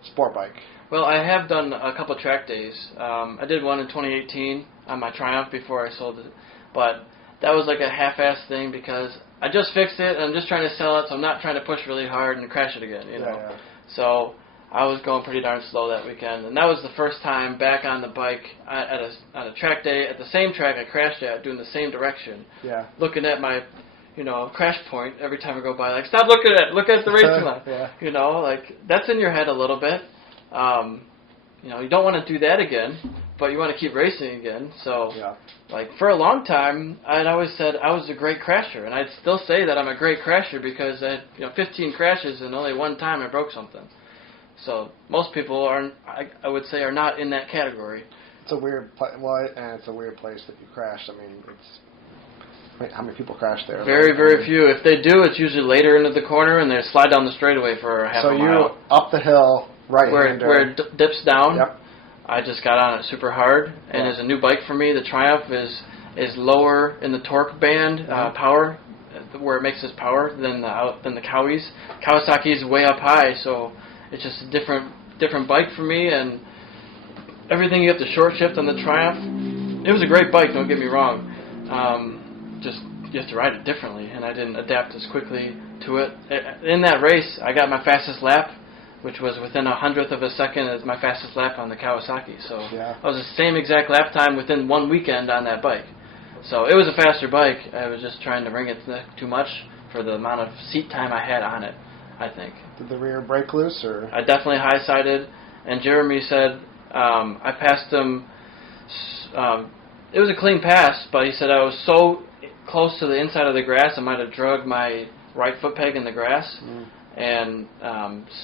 sport bike. Well, I have done a couple track days. I did one in 2018 on my Triumph before I sold it. But that was like a half-assed thing because I just fixed it, and I'm just trying to sell it, so I'm not trying to push really hard and crash it again, you know. Yeah. So I was going pretty darn slow that weekend, and that was the first time back on the bike on a track day at the same track I crashed at, doing the same direction. Yeah. Looking at my, you know, crash point every time I go by, like, stop looking at it, look at the racing line. Yeah. You know, like, that's in your head a little bit. You know, you don't want to do that again, but you want to keep racing again. So, Yeah. like, for a long time, I'd always said I was a great crasher, and I'd still say that I'm a great crasher because I had, you know, 15 crashes and only one time I broke something. So most people are, I would say, are not in that category. It's a weird and it's a weird place that you crashed. I mean, how many people crash there? Very, very few. If they do, it's usually later into the corner, and they slide down the straightaway for a half a mile. So you up the hill, right-hander. Where it dips down. Yep. I just got on it super hard, and it's a new bike for me. The Triumph is lower in the torque band power, where it makes its power than the Kawi's. Kawasaki's way up high, so it's just a different bike for me, and everything you have to short shift on the Triumph. It was a great bike, don't get me wrong. Just you have to ride it differently, and I didn't adapt as quickly to it. In that race, I got my fastest lap, which was within 100th of a second as my fastest lap on the Kawasaki. So Yeah. I was the same exact lap time within one weekend on that bike. So it was a faster bike. I was just trying to wring its neck too much for the amount of seat time I had on it, I think. Did the rear break loose, or? I definitely high-sided, and Jeremy said I passed him. It was a clean pass, but he said I was so close to the inside of the grass I might have drugged my right foot peg in the grass and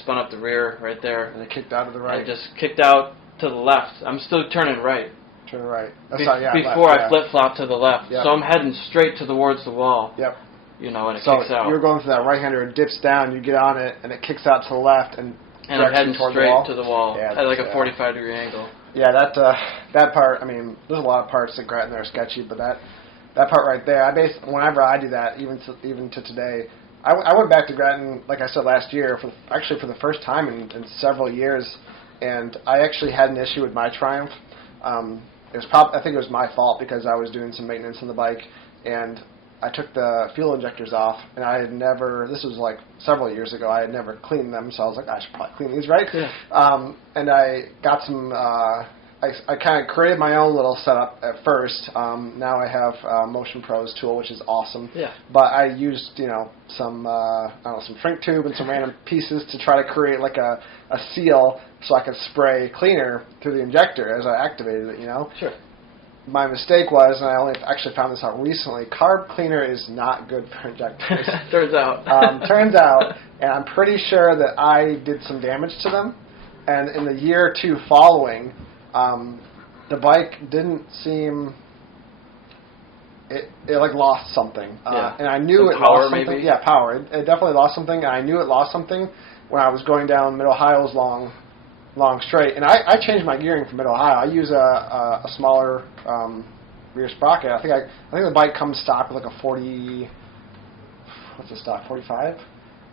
spun up the rear right there. And it kicked out of the right. And just kicked out to the left. I'm still turning right. Turn right. Before left, I flip-flop to the left. Yep. So I'm heading straight towards the wall. Yep. You know, and it So kicks out. you're going for that right-hander, it dips down, you get on it, and it kicks out to the left, and I'm heading towards straight the wall. to the wall Yeah, at like a yeah. 45-degree angle. Yeah, that part. I mean, there's a lot of parts that Grattan there are sketchy, but that part right there, whenever I do that, even to today, I went back to Grattan, like I said last year, for the first time in several years, and I actually had an issue with my Triumph. I think it was my fault because I was doing some maintenance on the bike, and I took the fuel injectors off, and I had never, this was like several years ago, I had never cleaned them, so I was like, I should probably clean these, right? Yeah. And I got some, I kind of created my own little setup at first. Now I have Motion Pro's tool, which is awesome. Yeah. But I used, some, some shrink tube and some random pieces to try to create like a seal so I could spray cleaner through the injector as I activated it, Sure. My mistake was, and I only actually found this out recently, carb cleaner is not good for injectors. Turns out. And I'm pretty sure that I did some damage to them. And in the year or two following, the bike didn't seem, it like lost something. And I knew some it power, lost something. maybe? Yeah, power. It definitely lost something, and I knew it lost something when I was going down Mid-Ohio's long straight. And I changed my gearing for Mid-Ohio. I use a smaller rear sprocket. I think the bike comes stock with like a 40, what's the stock, 45?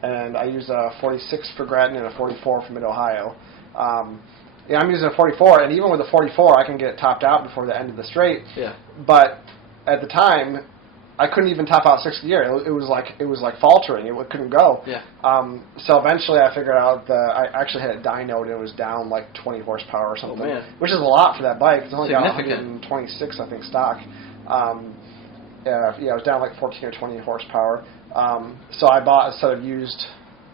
And I use a 46 for Grattan and a 44 for Mid-Ohio. Yeah, I'm using a 44, and even with a 44, I can get it topped out before the end of the straight. Yeah. But at the time, I couldn't even top out 6th gear. It was like faltering. It couldn't go. Yeah. So eventually, I figured out I actually had it dynoed, and it was down like 20 horsepower or something, which is a lot for that bike. It's only got 126, I think, stock. It was down like 14 or 20 horsepower. So I bought a set of used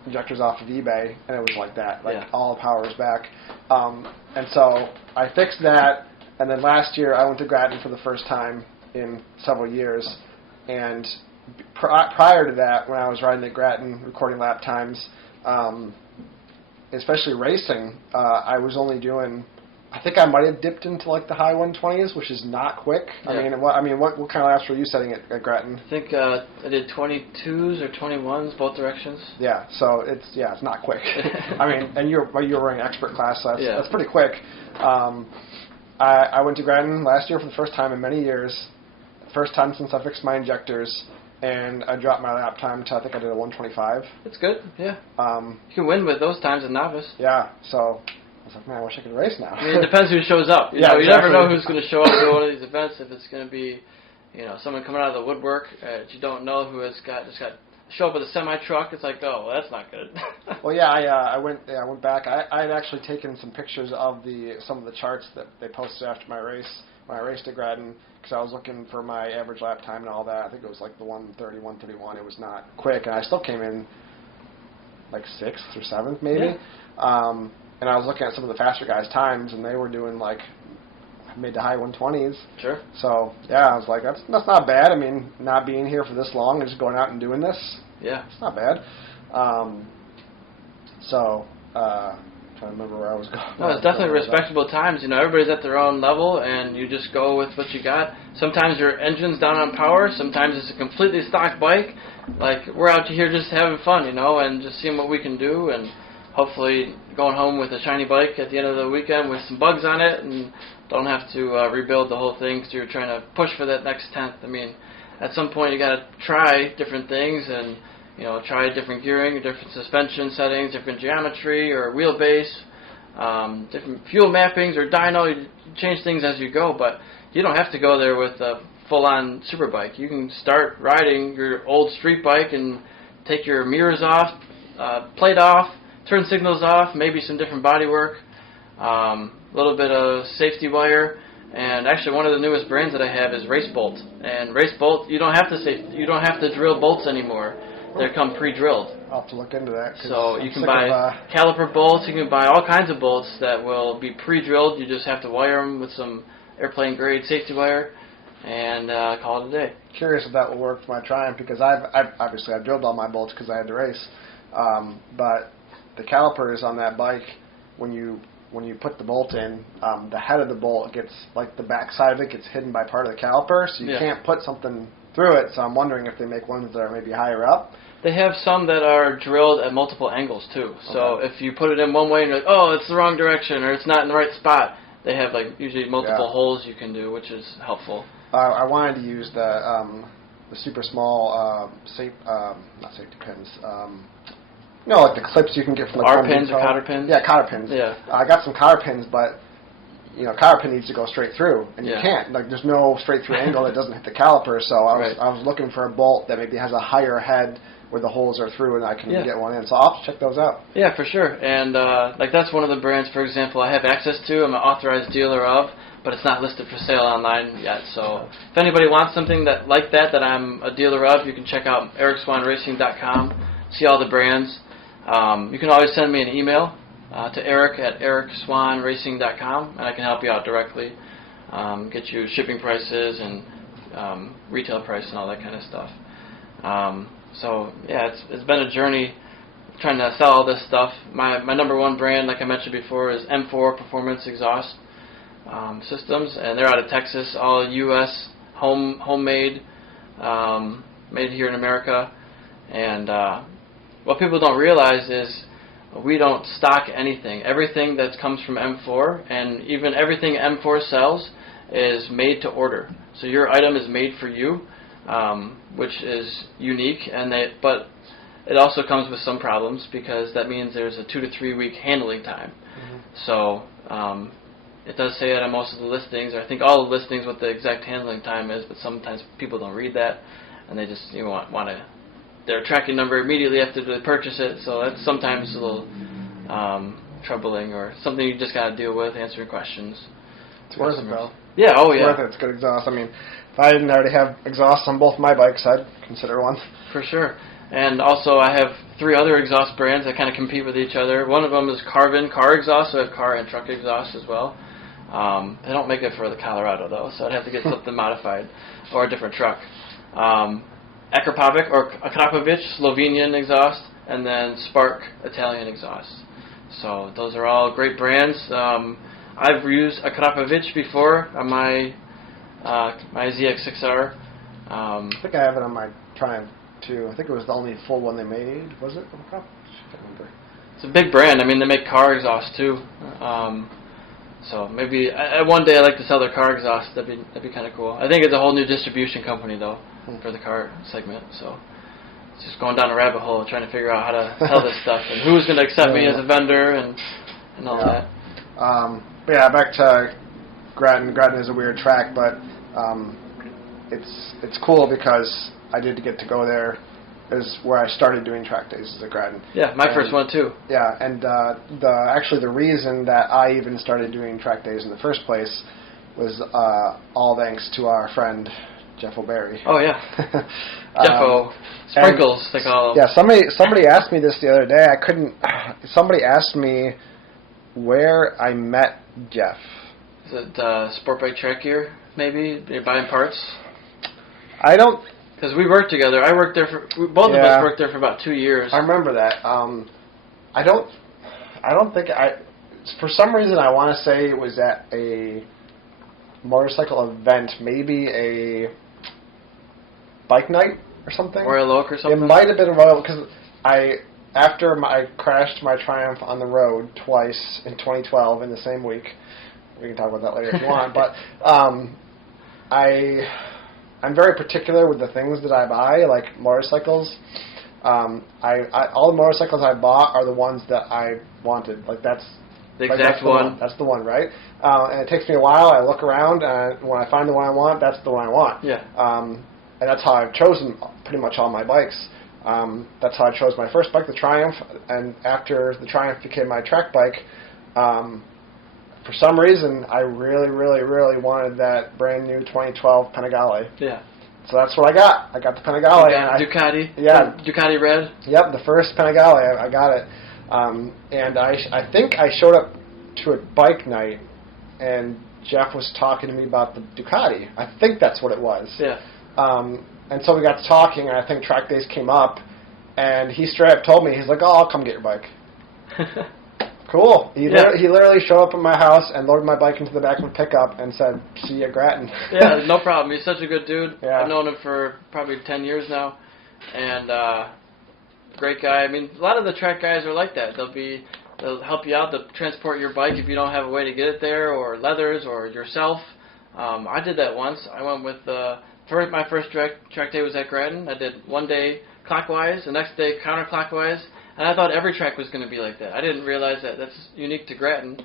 injectors off of eBay, and it was like that. All the power is back. And so I fixed that, and then last year I went to Grattan for the first time in several years. And prior to that, when I was riding at Grattan, recording lap times, especially racing, I was only doing. I think I might have dipped into like the high 120s, which is not quick. Yeah. What kind of laps were you setting at Gretton? I think I did 22s or 21s, both directions. Yeah, so it's not quick. And you're running expert class, so that's pretty quick. I went to Gretton last year for the first time in many years, first time since I fixed my injectors, and I dropped my lap time to I think I did a 125. It's good, yeah. You can win with those times as novice. Yeah, so I was like, man, I wish I could race now. I mean, it depends who shows up. You know, exactly. You never know who's going to show up to one of these events. If it's going to be, someone coming out of the woodwork that you don't know who just got show up with a semi truck. It's like, oh, well, that's not good. Well, yeah, I went back. I had actually taken some pictures of some of the charts that they posted after my race when I raced at Gretton, because I was looking for my average lap time and all that. I think it was like the 1:30, 1:31. It was not quick, and I still came in like 6th or 7th maybe. Yeah. And I was looking at some of the faster guys' times, and they were doing like mid to high 120s. Sure. So yeah, I was like, that's not bad. I mean, not being here for this long and just going out and doing this. Yeah. It's not bad. Trying to remember where I was going. No, it's definitely respectable times. Everybody's at their own level, and you just go with what you got. Sometimes your engine's down on power. Sometimes it's a completely stock bike. Like, we're out here just having fun, and just seeing what we can do, and hopefully going home with a shiny bike at the end of the weekend with some bugs on it, and don't have to rebuild the whole thing because you're trying to push for that next 10th. I mean, at some point you got to try different things and try different gearing, different suspension settings, different geometry or wheelbase, different fuel mappings or dyno. You change things as you go, but you don't have to go there with a full-on super bike. You can start riding your old street bike and take your mirrors off, plate off, turn signals off, maybe some different body work, a little bit of safety wire, and actually one of the newest brands that I have is Race Bolt. And Race Bolt, you don't have to drill bolts anymore. They come pre-drilled. I'll have to look into that. So you can buy caliper bolts, you can buy all kinds of bolts that will be pre-drilled. You just have to wire them with some airplane grade safety wire and call it a day. Curious if that will work for my Triumph, because I've drilled all my bolts because I had to race, but the calipers on that bike, when you put the bolt in, the head of the bolt gets, like the back side of it gets hidden by part of the caliper, so you can't put something through it. So I'm wondering if they make ones that are maybe higher up. They have some that are drilled at multiple angles too. So if you put it in one way and you're like, oh, it's the wrong direction or it's not in the right spot, they have like usually multiple holes you can do, which is helpful. I wanted to use the super small not safety pins. Like the clips you can get from the R-pins or cotter pins? Yeah, cotter pins. Yeah. I got some cotter pins, but cotter pin needs to go straight through, and you can't. Like, there's no straight through angle that doesn't hit the caliper. So I was looking for a bolt that maybe has a higher head where the holes are through, and I can get one in. So I'll have to check those out. Yeah, for sure. And that's one of the brands, for example, I have access to. I'm an authorized dealer of, but it's not listed for sale online yet. So if anybody wants something like that I'm a dealer of, you can check out ericswanracing.com. See all the brands. You can always send me an email to Eric at ericswanracing.com, and I can help you out directly, get you shipping prices and retail price and all that kind of stuff. So yeah, it's been a journey trying to sell all this stuff. My number one brand, like I mentioned before, is M4 Performance Exhaust Systems, and they're out of Texas, all U.S. homemade, made here in America. And what people don't realize is we don't stock anything. Everything that comes from M4, and even everything M4 sells, is made to order. So your item is made for you, which is unique. But it also comes with some problems, because that means there's a 2 to 3 week handling time. Mm-hmm. So it does say that on most of the listings, or I think all the listings, what the exact handling time is. But sometimes people don't read that, and they just want to their tracking number immediately after they purchase it, so that's sometimes a little troubling, or something you just got to deal with, answering questions. It's worth it, though. Yeah, oh it's yeah. Worth it. It's good exhaust. I mean, if I didn't already have exhaust on both my bikes, I'd consider one. For sure. And also I have 3 other exhaust brands that kind of compete with each other. One of them is Carbon car exhaust, so I have car and truck exhaust as well. They don't make it for the Colorado, though, so I'd have to get something modified, or a different truck. Akrapovic or Akrapovic Slovenian exhaust, and then Spark Italian exhaust. So those are all great brands. I've used a Krapovic before on my ZX6R. I think I have it on my Triumph too. I think it was the only full one they made. Was it? I can't remember. It's a big brand. I mean, they make car exhaust too. So maybe one day I'd like to sell their car exhaust. That'd be kind of cool. I think it's a whole new distribution company though for the car segment. So it's just going down a rabbit hole trying to figure out how to sell this stuff and who's going to accept me as a vendor and all that. But yeah, back to Grattan. Grattan is a weird track, but it's cool because I did get to go there. Is where I started doing track days at Grattan. Yeah, my first one too. Yeah, and the reason that I even started doing track days in the first place was all thanks to our friend Jeff O'Barry. Oh yeah, Jeff Sprinkles they call him. Yeah, somebody asked me this the other day. Somebody asked me where I met Jeff. Is it Sport Bike Track Gear? Maybe you're buying parts. I don't. Because we worked together. I worked there both of us worked there for about 2 years. I remember that. I don't think for some reason I want to say it was at a motorcycle event, maybe a bike night or something. Royal Oak or something. It might have been a Royal, because after I crashed my Triumph on the road twice in 2012 in the same week. We can talk about that later if you want, but I'm very particular with the things that I buy, like motorcycles. All the motorcycles I bought are the ones that I wanted. Like that's the exact one. That's the one, right? And it takes me a while. I look around, and when I find the one I want, that's the one I want. Yeah. And that's how I've chosen pretty much all my bikes. That's how I chose my first bike, the Triumph. And after the Triumph became my track bike, for some reason, I really, really, really wanted that brand new 2012 Panigale. Yeah. So that's what I got. I got the Panigale. Ducati? Yeah. Ducati Red? Yep, the first Panigale. I got it. And I think I showed up to a bike night, and Jeff was talking to me about the Ducati. I think that's what it was. Yeah. And so we got to talking, and I think track days came up, and he straight up told me, he's like, "Oh, I'll come get your bike." Cool. He literally showed up at my house and loaded my bike into the back of a pickup and said, "See you at Grattan." Yeah, no problem. He's such a good dude. Yeah. I've known him for probably 10 years now, and great guy. I mean, a lot of the track guys are like that. They'll help you out. They'll transport your bike if you don't have a way to get it there, or leathers, or yourself. I did that once. I went with my first track day was at Grattan. I did one day clockwise, the next day counterclockwise. And I thought every track was going to be like that. I didn't realize that that's unique to Grattan.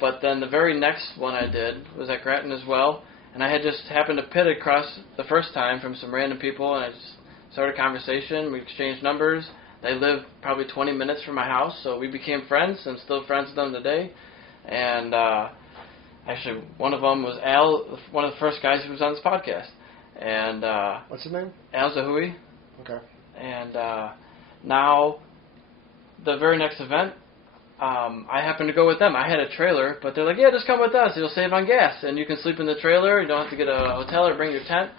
But then the very next one I did was at Grattan as well. And I had just happened to pit across the first time from some random people, and I just started a conversation. We exchanged numbers. They live probably 20 minutes from my house, so we became friends, and still friends with them today. And actually, one of them was Al, one of the first guys who was on this podcast. And what's his name? Al Zahui. Okay. And now, the very next event, I happened to go with them. I had a trailer, but they're like, "Yeah, just come with us. You'll save on gas, and you can sleep in the trailer. You don't have to get a hotel or bring your tent."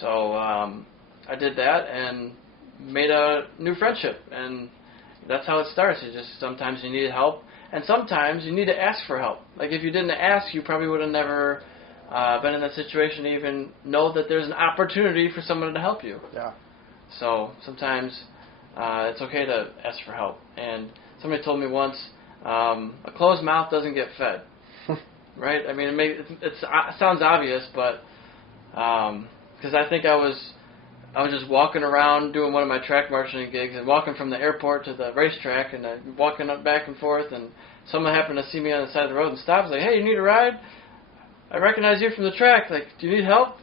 So I did that and made a new friendship, and that's how it starts. It's just sometimes you need help, and sometimes you need to ask for help. Like if you didn't ask, you probably would have never been in that situation to even know that there's an opportunity for someone to help you. Yeah. So sometimes it's okay to ask for help. And somebody told me once, a closed mouth doesn't get fed. Right? I mean, it sounds obvious, but because I think I was just walking around doing one of my track marshalling gigs and walking from the airport to the racetrack and walking up back and forth, and someone happened to see me on the side of the road and stopped. Like, "Hey, you need a ride? I recognize you from the track. Like, do you need help?"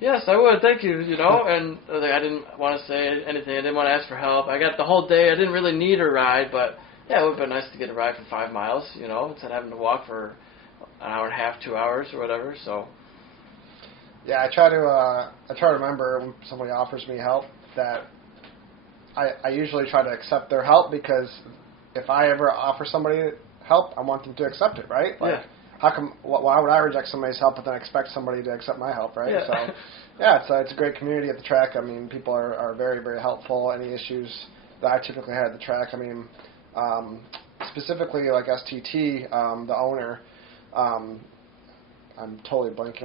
"Yes, I would, thank you," and I didn't want to say anything. I didn't want to ask for help. I got the whole day. I didn't really need a ride, but yeah, it would have been nice to get a ride for 5 miles, instead of having to walk for an hour and a half, 2 hours or whatever. So yeah, I try to remember when somebody offers me help that I usually try to accept their help, because if I ever offer somebody help, I want them to accept it, right? Like, yeah. How come? Why would I reject somebody's help but then expect somebody to accept my help, right? Yeah. So, yeah, it's a great community at the track. I mean, people are very, very helpful. Any issues, that I typically had at the track. I mean, specifically like STT, the owner, I'm totally blanking.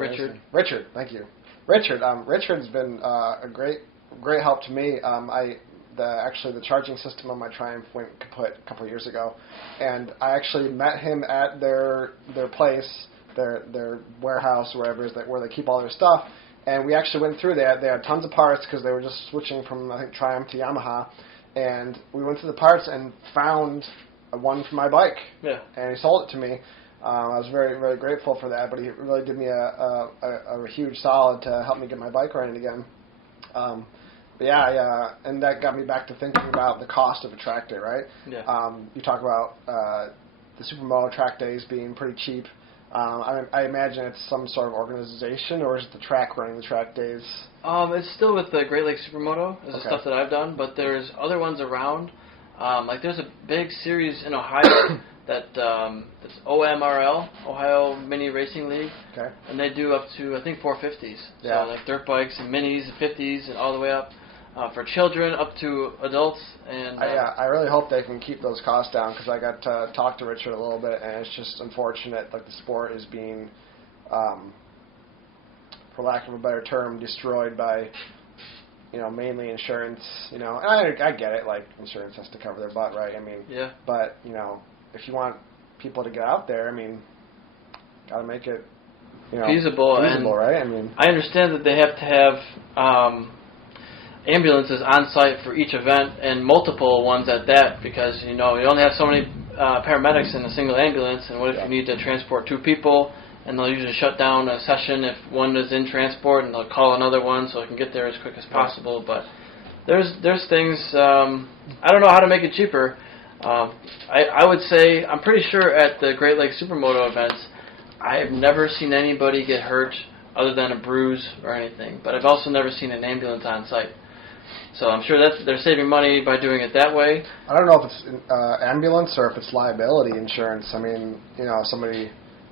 Richard, thank you. Richard's been a great help to me. Actually, the charging system on my Triumph went kaput a couple of years ago, and I actually met him at their place, their warehouse, wherever it is where they keep all their stuff, and we actually went through. They had tons of parts because they were just switching from, I think, Triumph to Yamaha, and we went through the parts and found one for my bike. Yeah. And he sold it to me. I was very, very grateful for that, but he really did me a huge solid to help me get my bike running again. But yeah, and that got me back to thinking about the cost of a track day, right? Yeah. You talk about the Supermoto track days being pretty cheap. I imagine it's some sort of organization, or is it the track running the track days? It's still with the Great Lakes Supermoto, is the stuff that I've done, but there's other ones around. Like there's a big series in Ohio that it's OMRL, Ohio Mini Racing League, and they do up to, I think, 450s. Yeah. So like dirt bikes and minis and 50s and all the way up for children up to adults. And I really hope they can keep those costs down, because I got to talk to Richard a little bit, and it's just unfortunate like the sport is being, for lack of a better term, destroyed by, mainly insurance, and I get it, like, insurance has to cover their butt, right? I mean, yeah. But, if you want people to get out there, I mean, got to make it, feasible, right? I mean, I understand that they have to have ambulances on site for each event, and multiple ones at that, because, you only have so many paramedics in a single ambulance, and what if you need to transport 2 people? And they'll usually shut down a session if one is in transport, and they'll call another one so it can get there as quick as possible. But there's things, I don't know how to make it cheaper. I would say, I'm pretty sure at the Great Lakes Supermoto events, I have never seen anybody get hurt other than a bruise or anything. But I've also never seen an ambulance on site. So I'm sure they're saving money by doing it that way. I don't know if it's ambulance or if it's liability insurance. I mean, somebody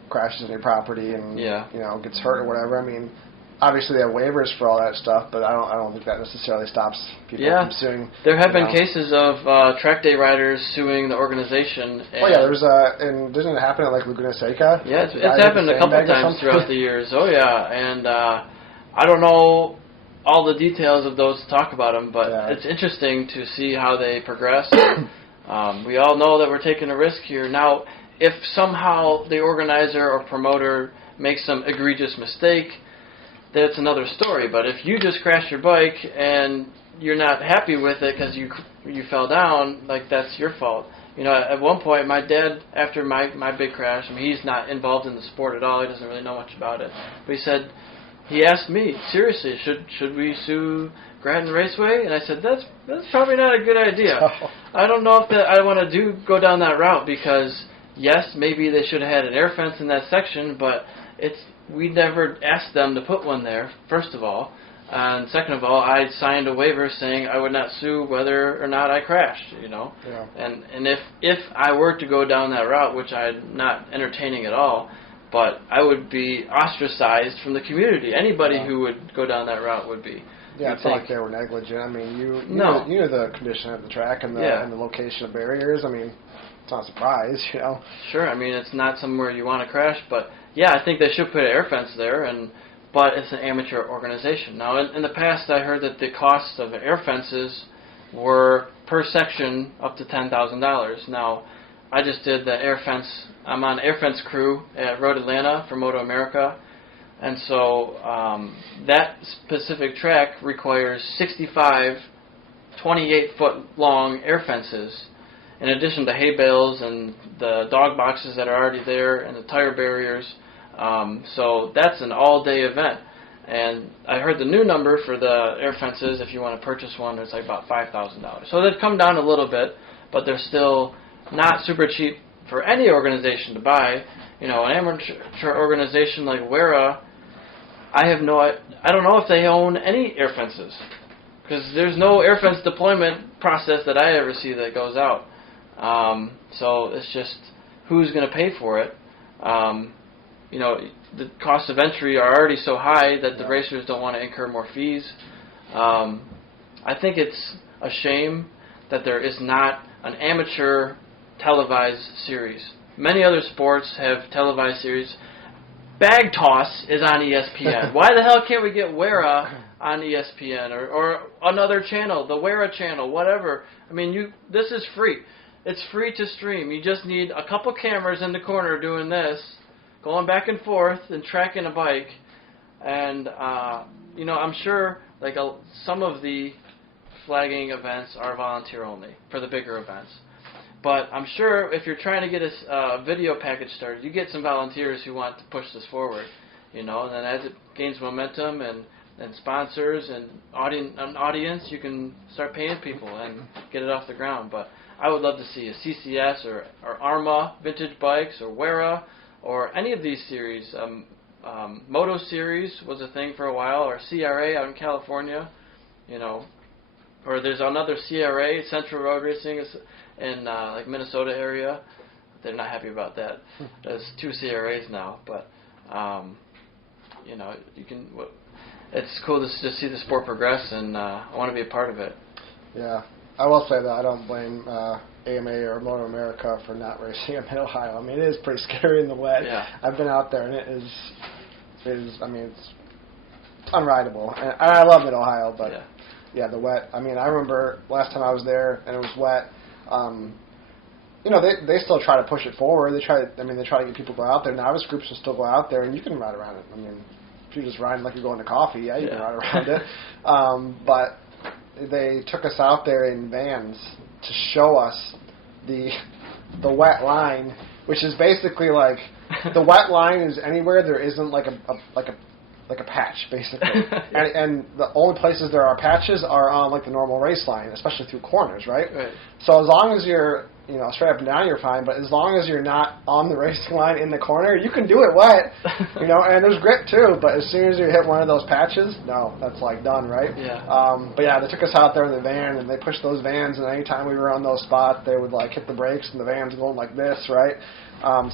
crashes on your property and gets hurt or whatever. I mean, obviously they have waivers for all that stuff, but I don't think that necessarily stops people from suing. There have been cases of track day riders suing the organization. And there's and doesn't it happen at like Laguna Seca? Yeah, it's happened a couple times throughout the years. Oh yeah, and I don't know all the details of those to talk about them, but it's interesting to see how they progress. We all know that we're taking a risk here now. If somehow the organizer or promoter makes some egregious mistake, that's another story. But if you just crash your bike and you're not happy with it because you fell down, like, that's your fault. At one point, my dad, after my big crash, I mean, he's not involved in the sport at all. He doesn't really know much about it. But he asked me, seriously, should we sue Grattan Raceway? And I said, that's probably not a good idea. I don't know if I want to go down that route, because yes, maybe they should have had an air fence in that section, but we never asked them to put one there, first of all. And second of all, I signed a waiver saying I would not sue whether or not I crashed, Yeah. And if I were to go down that route, which I'm not entertaining at all, but I would be ostracized from the community. Anybody who would go down that route would be. Yeah, it's not like they were negligent. I mean, you knew the condition of the track and the location of barriers. I mean, it's not a surprise, Sure, I mean, it's not somewhere you want to crash, but yeah, I think they should put an air fence there, but it's an amateur organization. Now, in the past, I heard that the costs of air fences were per section up to $10,000. Now, I just did the air fence. I'm on air fence crew at Road Atlanta for Moto America, and so that specific track requires 65 28-foot long air fences, in addition to hay bales and the dog boxes that are already there and the tire barriers. So that's an all-day event. And I heard the new number for the air fences, if you want to purchase one, it's like about $5,000. So they've come down a little bit, but they're still not super cheap for any organization to buy. An amateur organization like WERA, I don't know if they own any air fences, because there's no air fence deployment process that I ever see that goes out. So it's just who's going to pay for it. The costs of entry are already so high that the racers don't want to incur more fees. I think it's a shame that there is not an amateur televised series. Many other sports have televised series. Bag toss is on ESPN. Why the hell can't we get Wera on ESPN or another channel, the Wera channel, whatever? I mean, this is free. It's free to stream. You just need a couple cameras in the corner doing this, going back and forth and tracking a bike. And, you know, I'm sure like some of the flagging events are volunteer only for the bigger events. But I'm sure if you're trying to get a video package started, you get some volunteers who want to push this forward, you know, and then as it gains momentum and sponsors and audience, you can start paying people and get it off the ground. But I would love to see a CCS or ARMA vintage bikes or Wera or any of these series. Moto Series was a thing for a while, or CRA out in California, you know, or there's another CRA, Central Road Racing, in like Minnesota area. They're not happy about that. There's 2 CRAs now, but you know, you can. It's cool to just see the sport progress, and I want to be a part of it. Yeah, I will say that I don't blame AMA or Moto America for not racing in Mid-Ohio. I mean, it is pretty scary in the wet. Yeah. I've been out there, and it is. I mean, it's unrideable, and I love Mid-Ohio, but yeah, the wet. I mean, I remember last time I was there, and it was wet. You know, they still try to push it forward. They try to get people to go out there. Novice groups will still go out there, and you can ride around it. I mean, if you're just riding like you're going to coffee, you can ride around it. But they took us out there in vans to show us the wet line, which is basically like the wet line is anywhere there isn't like a patch, basically. and the only places there are patches are on like the normal race line, especially through corners, right? So as long as you're, you know, straight up and down, you're fine. But as long as you're not on the racing line in the corner, you can do it wet, you know. And there's grip too. But as soon as you hit one of those patches, no, that's like done, right? But yeah, they took us out there in the van, and they pushed those vans. And anytime we were on those spots, they would like hit the brakes, and the van's going like this, right?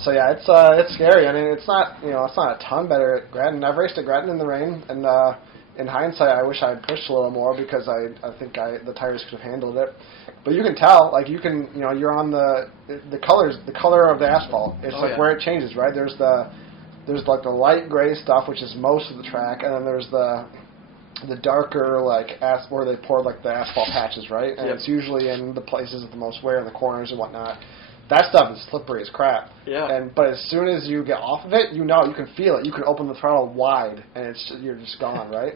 So yeah, it's scary. I mean, it's not a ton better at Grattan. I've raced at Grattan in the rain, and in hindsight, I wish I had pushed a little more because I think the tires could have handled it. But you can tell, like you're on the color of the asphalt. It's where it changes, right? There's like the light gray stuff, which is most of the track, and then there's the darker like where they pour like the asphalt patches, right? And it's usually in the places of the most wear in the corners and whatnot. That stuff is slippery as crap. But as soon as you get off of it, you can feel it. You can open the throttle wide, and you're just gone, right?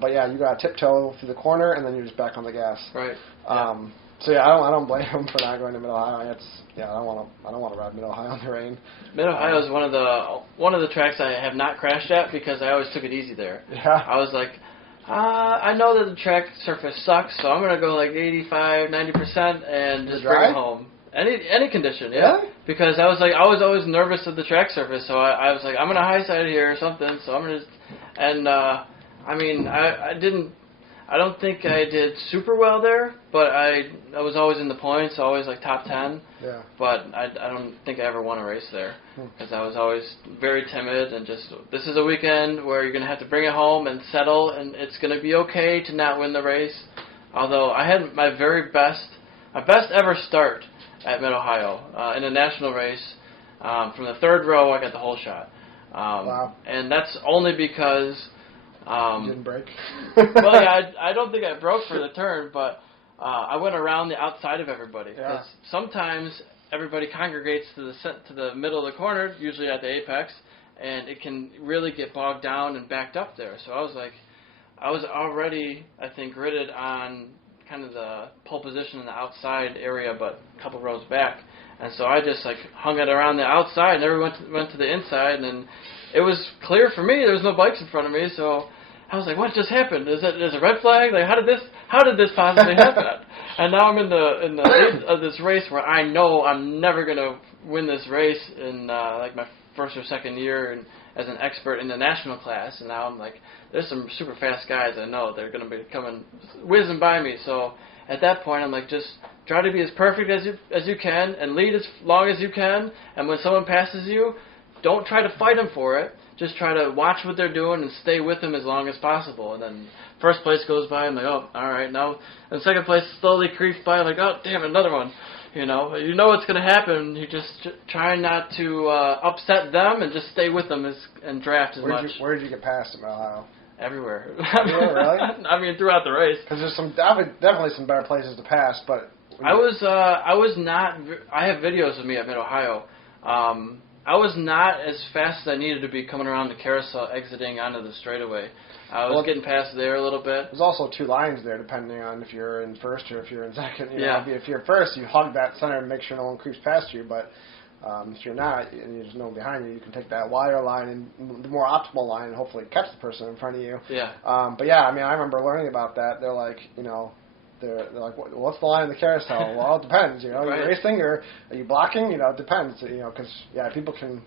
But yeah, you got to tiptoe through the corner, and then you're just back on the gas. Right. So yeah, I don't blame them for not going to Mid-Ohio. I don't want to ride Mid-Ohio in the rain. Mid-Ohio is one of the tracks I have not crashed at because I always took it easy there. I was like, I know that the track surface sucks, so I'm gonna go like 85, 90% and just bring it home. Any condition, Really? Because I was always nervous of the track surface, so I was like, I'm gonna high side here or something. So I'm gonna, and I mean, I don't think I did super well there, but I was always in the points, always like top 10. But I don't think I ever won a race there because I was always very timid and just, this is a weekend where you're gonna have to bring it home and settle, and it's gonna be okay to not win the race. Although I had my best ever start at Mid-Ohio in a national race. From the third row, I got the whole shot. Wow. And that's only because... you didn't break? Well, yeah, I don't think I broke for the turn, but I went around the outside of everybody. Because sometimes everybody congregates to the middle of the corner, usually at the apex, and it can really get bogged down and backed up there. So I was already, I think, gridded on kind of the pole position in the outside area, but a couple rows back. And so I just like hung it around the outside, and everyone went to the inside, and it was clear for me. There was no bikes in front of me, so I was like, "What just happened? Is a red flag? Like, how did this possibly happen?" And now I'm in the lead of this race where I know I'm never gonna win this race in like my first or second year as an expert in the national class, and now I'm like, there's some super fast guys I know they're going to be coming whizzing by me. So at that point, I'm like, just try to be as perfect as you can and lead as long as you can. And when someone passes you, don't try to fight them for it. Just try to watch what they're doing and stay with them as long as possible. And then first place goes by, I'm like, oh, all right, now. And second place slowly creeps by, like, oh, damn, another one. You know what's going to happen. You just try not to upset them and just stay with them and draft as much. Where did you get past them, Ohio? Everywhere. Everywhere, really? I mean, throughout the race. Because there's definitely some better places to pass, but... I was not... I have videos of me at Mid-Ohio. I was not as fast as I needed to be coming around the carousel, exiting onto the straightaway. I was getting past there a little bit. There's also 2 lines there, depending on if you're in first or if you're in second. You yeah. know, if you're first, you hug that center and make sure no one creeps past you. But if you're not, and there's no one behind you, you can take that wider line and the more optimal line and hopefully catch the person in front of you. Yeah. But yeah, I mean, I remember learning about that. They're like, they're like, what's the line in the carousel? Well, it depends. Right. Are you racing or are you blocking? It depends. Because people can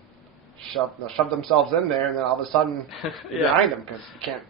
shove themselves in there, and then all of a sudden you're behind them because you can't.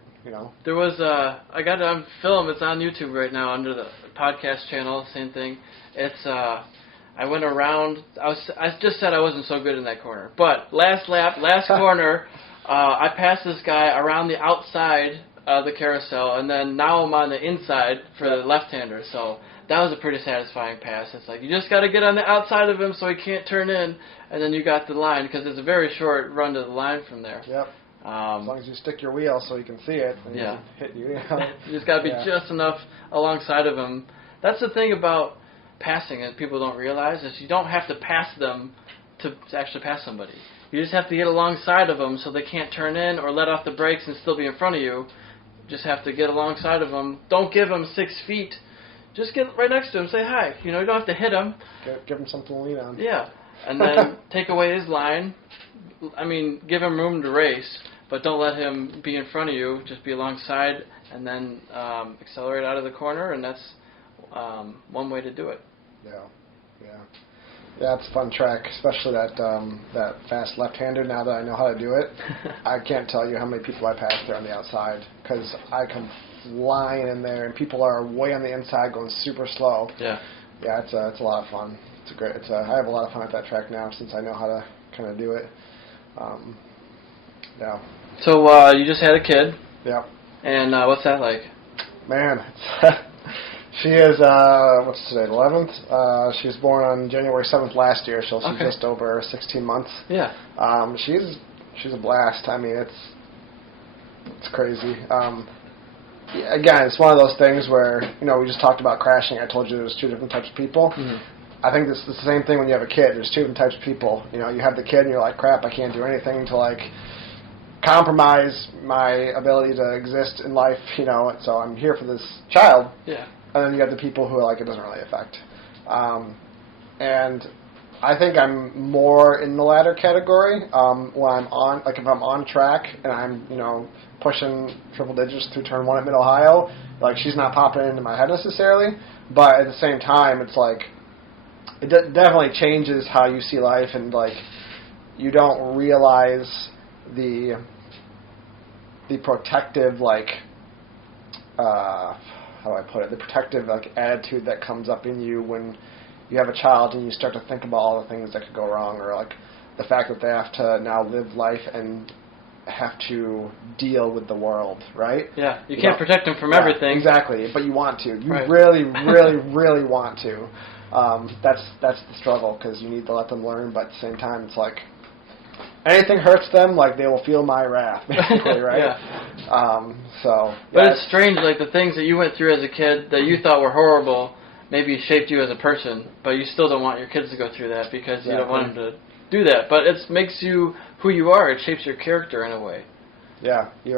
There was I got it on film. It's on YouTube right now under the podcast channel. Same thing. It's I went around. I just said I wasn't so good in that corner, but last lap, last corner, I passed this guy around the outside of the carousel, and then now I'm on the inside for the left-hander. So that was a pretty satisfying pass. It's like you just got to get on the outside of him so he can't turn in, and then you got the line because it's a very short run to the line from there. Yep. As long as you stick your wheel so you can see it, and yeah. hit you. You just got to be just enough alongside of them. That's the thing about passing that people don't realize is you don't have to pass them to actually pass somebody. You just have to get alongside of them so they can't turn in or let off the brakes and still be in front of you. Just have to get alongside of them. Don't give them 6 feet. Just get right next to him. Say hi. You don't have to hit him. Give him something to lean on. Yeah. And then take away his line. I mean, give him room to race, but don't let him be in front of you. Just be alongside and then accelerate out of the corner, and that's one way to do it. Yeah, it's a fun track, especially that fast left-hander. Now that I know how to do it, I can't tell you how many people I pass there on the outside because I come flying in there, and people are way on the inside going super slow. Yeah, it's a lot of fun. I have a lot of fun at that track now since I know how to kind of do it. Yeah. So you just had a kid. Yeah. And what's that like? Man, she is, what's today, the 11th? She was born on January 7th last year, so she's just over 16 months. Yeah. She's a blast. I mean, it's crazy. Again, it's one of those things where, we just talked about crashing. I told you there's 2 different types of people. Mm-hmm. I think it's the same thing when you have a kid. There's 2 different types of people. You have the kid and you're like, crap, I can't do anything to, compromise my ability to exist in life, so I'm here for this child. Yeah. And then you have the people who are like, it doesn't really affect. And I think I'm more in the latter category when I'm on, if I'm on track and I'm, pushing triple digits through turn 1 at Mid-Ohio, she's not popping into my head necessarily, but at the same time, it's it definitely changes how you see life, and you don't realize the protective how do I put it? The protective attitude that comes up in you when you have a child and you start to think about all the things that could go wrong, or the fact that they have to now live life and have to deal with the world, right? Yeah, you can't protect them from everything. Exactly, but you want to. You really, really, really want to. That's the struggle because you need to let them learn, but at the same time, it's anything hurts them, they will feel my wrath, basically, right? Yeah. But it's strange, the things that you went through as a kid that you thought were horrible maybe shaped you as a person, but you still don't want your kids to go through that because you don't want them to do that. But it makes you who you are. It shapes your character in a way. Yeah, you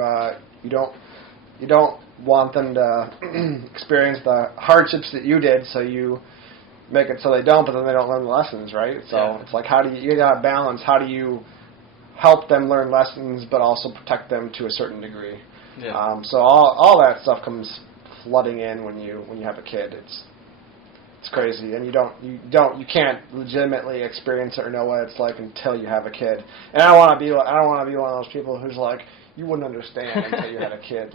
don't want them to experience the hardships that you did, so you make it so they don't, but then they don't learn the lessons, right? So it's how do you got to balance? How do you help them learn lessons, but also protect them to a certain degree? Yeah. So all that stuff comes flooding in when you have a kid. It's crazy, and you can't legitimately experience it or know what it's like until you have a kid. And I don't want to be one of those people who's you wouldn't understand until you had a kid.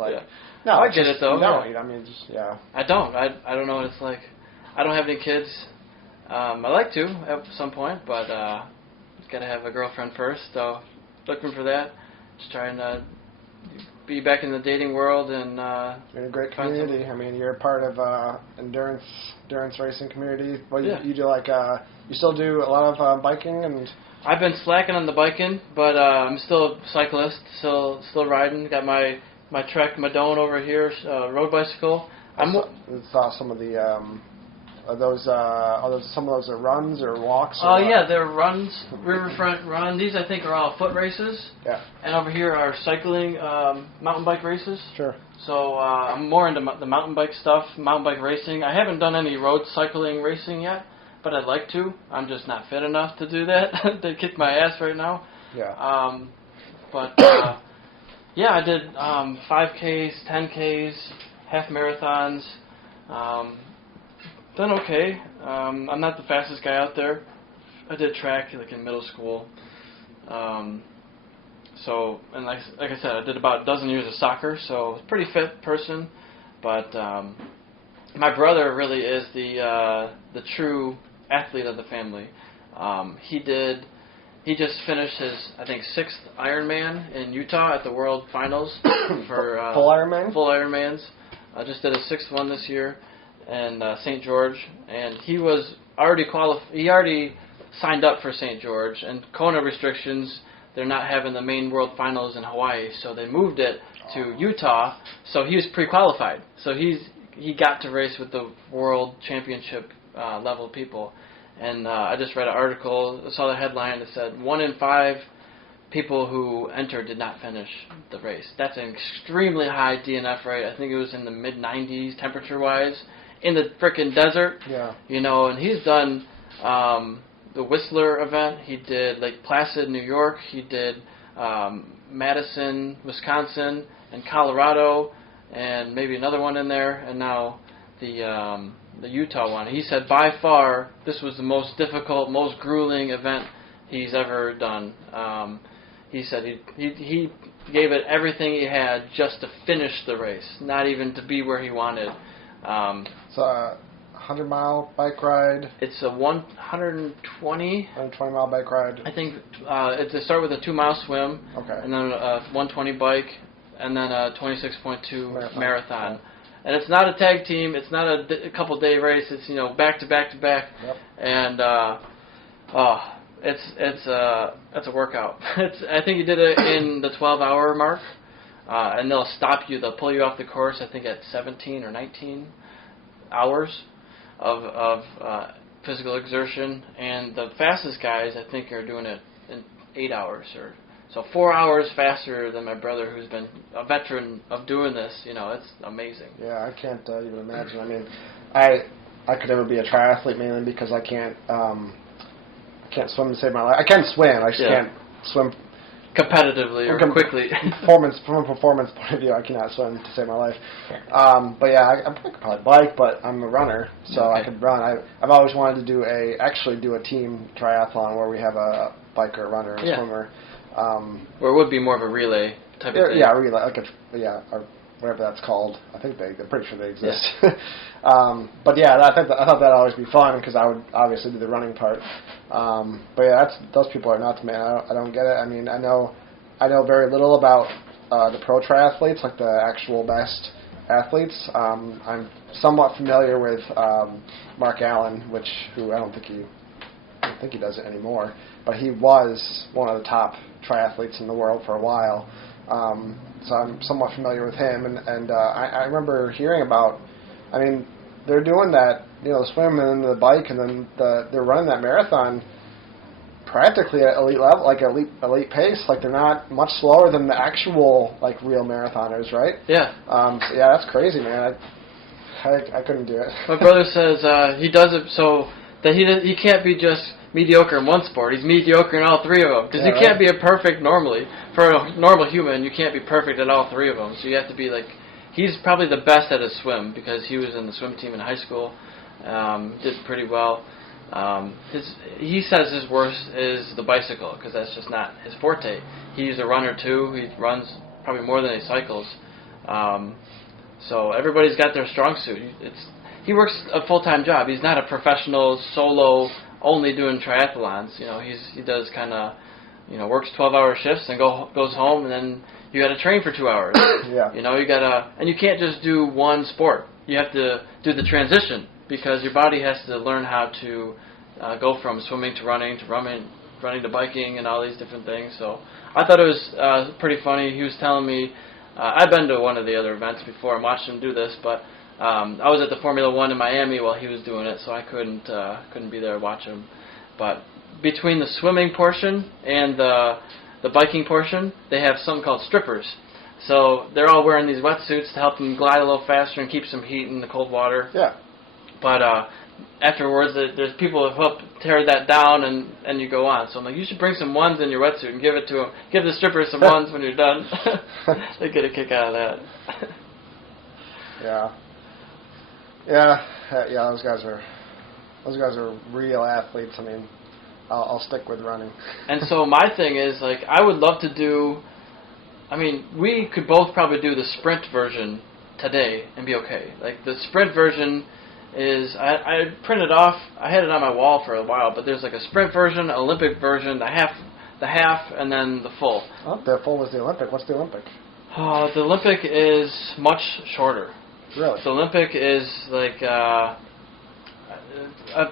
No, I get it though. You don't. I mean, I don't. I don't know what it's like. I don't have any kids. I like to at some point, but got to have a girlfriend first. So looking for that. Just trying to be back in the dating world and you're in a great find community. I mean, you're a part of endurance racing community. Well, Yeah. you do like you still do a lot of biking and. I've been slacking on the biking, but I'm still a cyclist, still riding. Got my Trek Madone over here, road bicycle. I saw some of the are those some of those are runs or walks. Oh yeah, they're runs, riverfront run. These I think are all foot races. Yeah. And over here are cycling, mountain bike races. Sure. So I'm more into the mountain bike stuff, mountain bike racing. I haven't done any road cycling racing yet, but I'd like to. I'm just not fit enough to do that. They kick my ass right now. Yeah. But yeah, I did 5Ks, 10Ks, half marathons. Done okay. I'm not the fastest guy out there. I did track like in middle school. So, and like I said, I did about a dozen years of soccer, so I was a pretty fit person. But my brother really is the true athlete of the family. He just finished his, I think, 6th Ironman in Utah at the World Finals for full Ironman. Full Ironmans. I just did a 6th one this year in St. George, and he was already He already signed up for St. George, and Kona restrictions. They're not having the main World Finals in Hawaii, so they moved it to Utah. So he was pre-qualified. So he got to race with the World Championship level people. And I just read an article, saw the headline that said 1 in 5 people who entered did not finish the race. That's an extremely high DNF rate. I think it was in the mid-90s temperature-wise in the frickin' desert. Yeah. You know, and he's done the Whistler event. He did Lake Placid, New York. He did Madison, Wisconsin, and Colorado, and maybe another one in there. And now the Utah one. He said by far this was the most difficult, most grueling event he's ever done. He said he gave it everything he had just to finish the race, not even to be where he wanted. It's a 100-mile bike ride. It's a 120 mile bike ride. I think it start with a 2-mile swim, Okay. and then a 120 bike, and then a 26.2 marathon. And it's not a tag team. It's not a couple day race. It's back to back to back. Yep. And it's a workout. I think he did it in the 12-hour mark, and they'll stop you. They'll pull you off the course. I think at 17 or 19 hours of physical exertion. And the fastest guys I think are doing it in 8 hours or. So 4 hours faster than my brother, who's been a veteran of doing this. It's amazing. Yeah, I can't even imagine. I mean, I could never be a triathlete mainly because I can't swim to save my life. I can swim. I just can't swim competitively or quickly. From a performance point of view, I cannot swim to save my life. But yeah, I could probably bike, but I'm a runner, so I could run. I've always wanted to actually do a team triathlon where we have a biker, a runner, a swimmer. Or it would be more of a relay type of thing. Yeah, relay, or whatever that's called. I'm pretty sure they exist. But yeah, I thought that'd always be fun because I would obviously do the running part. But yeah, those people are nuts, man. I don't get it. I mean, I know very little about the pro triathletes, like the actual best athletes. I'm somewhat familiar with Mark Allen, who I don't think he does it anymore, but he was one of the top triathletes in the world for a while. So I'm somewhat familiar with him, and I remember hearing about. I mean, they're doing that, the swim and then the bike, and then they're running that marathon practically at elite level, like elite pace. Like they're not much slower than the actual real marathoners, right? Yeah. So yeah, that's crazy, man. I couldn't do it. My brother says he does it so that he can't be just mediocre in one sport. He's mediocre in all 3 of them. Because you can't be a perfect normally. For a normal human, you can't be perfect at all 3 of them. So you have to be he's probably the best at his swim because he was in the swim team in high school. Did pretty well. He says his worst is the bicycle because that's just not his forte. He's a runner too. He runs probably more than he cycles. So everybody's got their strong suit. He works a full-time job. He's not a professional solo only doing triathlons. You know, he does kind of, you know, works 12-hour shifts and goes home, and then you got to train for 2 hours. Yeah. You know, and you can't just do one sport. You have to do the transition because your body has to learn how to go from swimming to running to biking and all these different things. So I thought it was pretty funny. He was telling me, I've been to one of the other events before and watched him do this, but I was at the Formula One in Miami while he was doing it, so I couldn't be there to watch him. But between the swimming portion and the biking portion, they have something called strippers. So they're all wearing these wetsuits to help them glide a little faster and keep some heat in the cold water. Yeah. But afterwards, there's people who help tear that down, and you go on. So I'm like, you should bring some ones in your wetsuit and give it to them. Give the strippers some ones when you're done. They get a kick out of that. Yeah. Yeah. Those guys are real athletes. I mean, I'll stick with running. And so my thing is, like, I would love to do. I mean, we could both probably do the sprint version today and be okay. Like the sprint version is, I printed off. I had it on my wall for a while, but there's like a sprint version, Olympic version, the half, and then the full. Oh, the full was the Olympic. What's the Olympic? The Olympic is much shorter. Really? The Olympic is like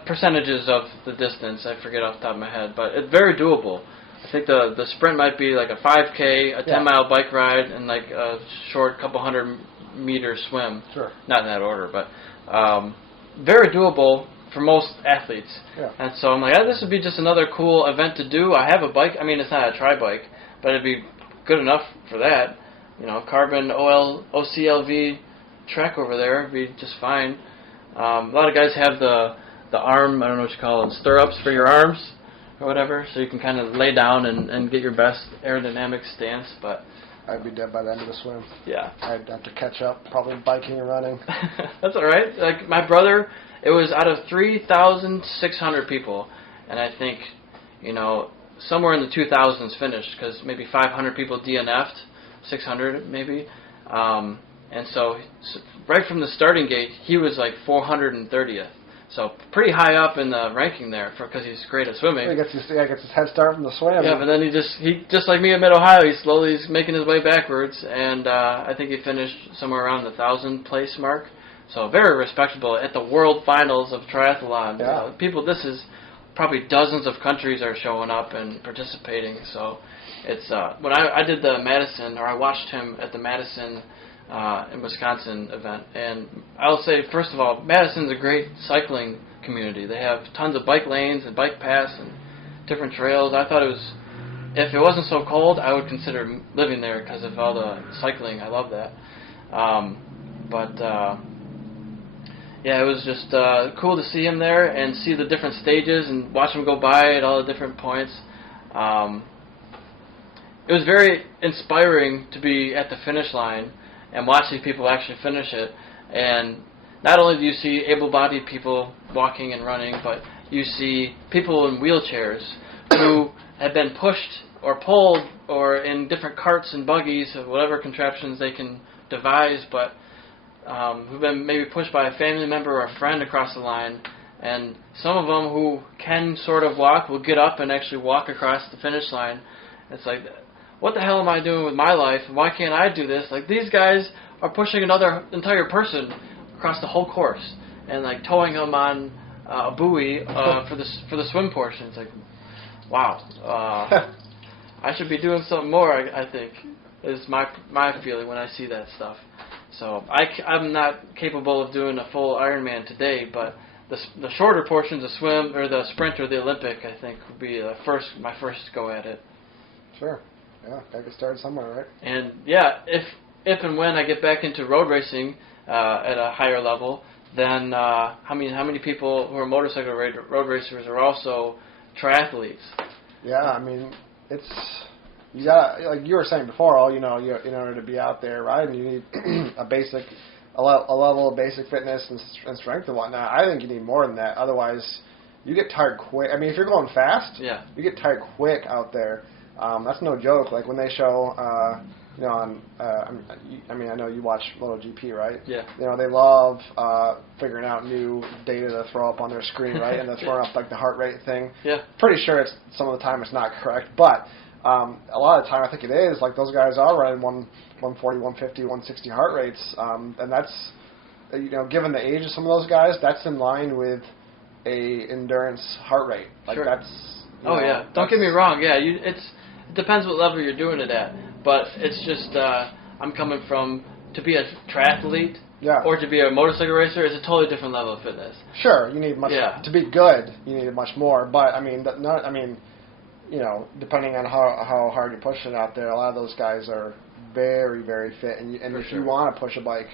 percentages of the distance. I forget off the top of my head, but it's very doable. I think the sprint might be like a 5K, a 10-mile bike ride, and like a short couple 100-meter swim. Sure. Not in that order, but very doable for most athletes. Yeah. And so I'm like, this would be just another cool event to do. I have a bike. I mean, it's not a tri-bike, but it'd be good enough for that. You know, carbon OCLV Trek over there would be just fine. A lot of guys have the arm, I don't know what you call them, stirrups for your arms or whatever, so you can kind of lay down and get your best aerodynamic stance. But I'd be dead by the end of the swim. Yeah. I'd have to catch up, probably biking and running. That's all right. Like my brother, it was out of 3,600 people, and I think, you know, somewhere in the 2,000s finished because maybe 500 people DNF'd, 600 maybe. And so right from the starting gate, he was like 430th. So pretty high up in the ranking there because he's great at swimming. He gets his head start from the swim. Yeah, but then he just like me at Mid-Ohio, he's making his way backwards, and I think he finished somewhere around the 1,000 place mark. So very respectable at the World Finals of Triathlon. Yeah. People, this is probably dozens of countries are showing up and participating. So it's when I did the Madison, or I watched him at the Madison in Wisconsin event, and I'll say first of all, Madison's a great cycling community. They have tons of bike lanes and bike paths and different trails. I thought if it wasn't so cold, I would consider living there because of all the cycling. I love that. Yeah, it was just cool to see him there and see the different stages and watch him go by at all the different points. It was very inspiring to be at the finish line and watch these people actually finish it. And not only do you see able-bodied people walking and running, but you see people in wheelchairs who have been pushed or pulled or in different carts and buggies or whatever contraptions they can devise, but who've been maybe pushed by a family member or a friend across the line. And some of them who can sort of walk will get up and actually walk across the finish line. It's like, what the hell am I doing with my life? Why can't I do this? Like, these guys are pushing another entire person across the whole course and like towing them on a buoy for the swim portion. It's like, wow, I should be doing something more. I think is my feeling when I see that stuff. So I'm not capable of doing a full Ironman today, but the shorter portions, the swim or the sprint or the Olympic, I think would be my first go at it. Sure. Yeah, gotta get started somewhere, right? And yeah, if and when I get back into road racing at a higher level, then how many people who are motorcycle road racers are also triathletes? Yeah, I mean, you got, like you were saying before, in order to be out there riding, you need a level of basic fitness and strength and whatnot. I think you need more than that. Otherwise, you get tired quick. I mean, if you're going fast, yeah, you get tired quick out there. That's no joke. Like when they show you know, on, I mean, I know you watch MotoGP, right? Yeah. You know, they love figuring out new data to throw up on their screen, right? And they're throwing up like the heart rate thing. Yeah. Pretty sure it's some of the time it's not correct, but a lot of the time I think it is. Like those guys are running 140, 150, 160 heart rates, and that's, you know, given the age of some of those guys, that's in line with a endurance heart rate. Like that's. Oh yeah. Don't get me wrong. Yeah, it depends what level you're doing it at, but it's just I'm coming from to be a triathlete. Yeah. Or to be a motorcycle racer is a totally different level of fitness. Sure, you need much to be good. You need much more, but I mean, you know, depending on how hard you're pushing out there, a lot of those guys are very, very fit, and if you want to push a bike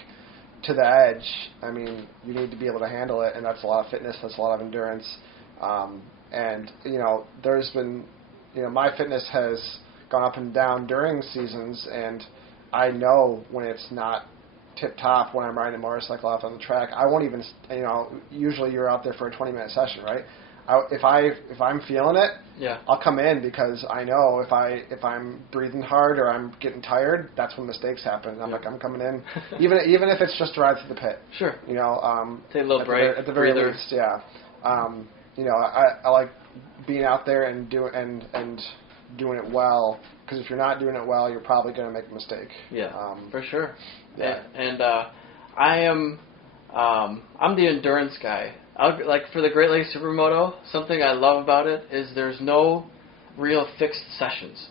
to the edge, I mean, you need to be able to handle it, and that's a lot of fitness, that's a lot of endurance, and you know, there's been, you know, my fitness has gone up and down during seasons, and I know when it's not tip top when I'm riding a motorcycle out on the track. I won't even, you know, usually you're out there for a 20-minute session, right? If I'm feeling it, I'll come in because I know if I'm breathing hard or I'm getting tired, that's when mistakes happen. I'm like, I'm coming in, even if it's just to ride through the pit. Sure. You know, take a little break at the very breather. least. Yeah. You know, I like being out there and doing it well, because if you're not doing it well, you're probably going to make a mistake. Yeah. For sure. Yeah. And I am I'm the endurance guy. Like for the Great Lakes Supermoto, something I love about it is there's no real fixed sessions.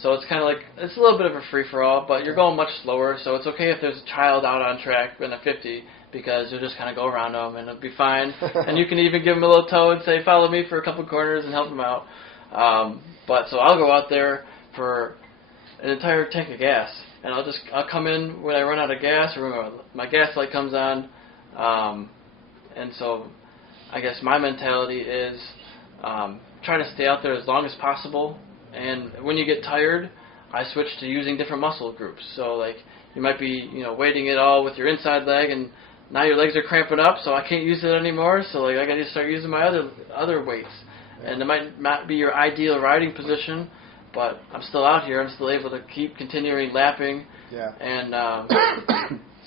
So it's kind of like, it's a little bit of a free-for-all, but you're going much slower, so it's okay if there's a child out on track in a 50, because you'll just kind of go around them and it'll be fine. And you can even give them a little tow and say, follow me for a couple corners and help them out. But so I'll go out there for an entire tank of gas, and I'll come in when I run out of gas or when my gas light comes on. And so I guess my mentality is try to stay out there as long as possible. And when you get tired, I switch to using different muscle groups. So like you might be, you know, weighting it all with your inside leg, and now your legs are cramping up, so I can't use it anymore. So like I got to start using my other weights. And it might not be your ideal riding position, but I'm still out here. I'm still able to keep continuing lapping. Yeah. And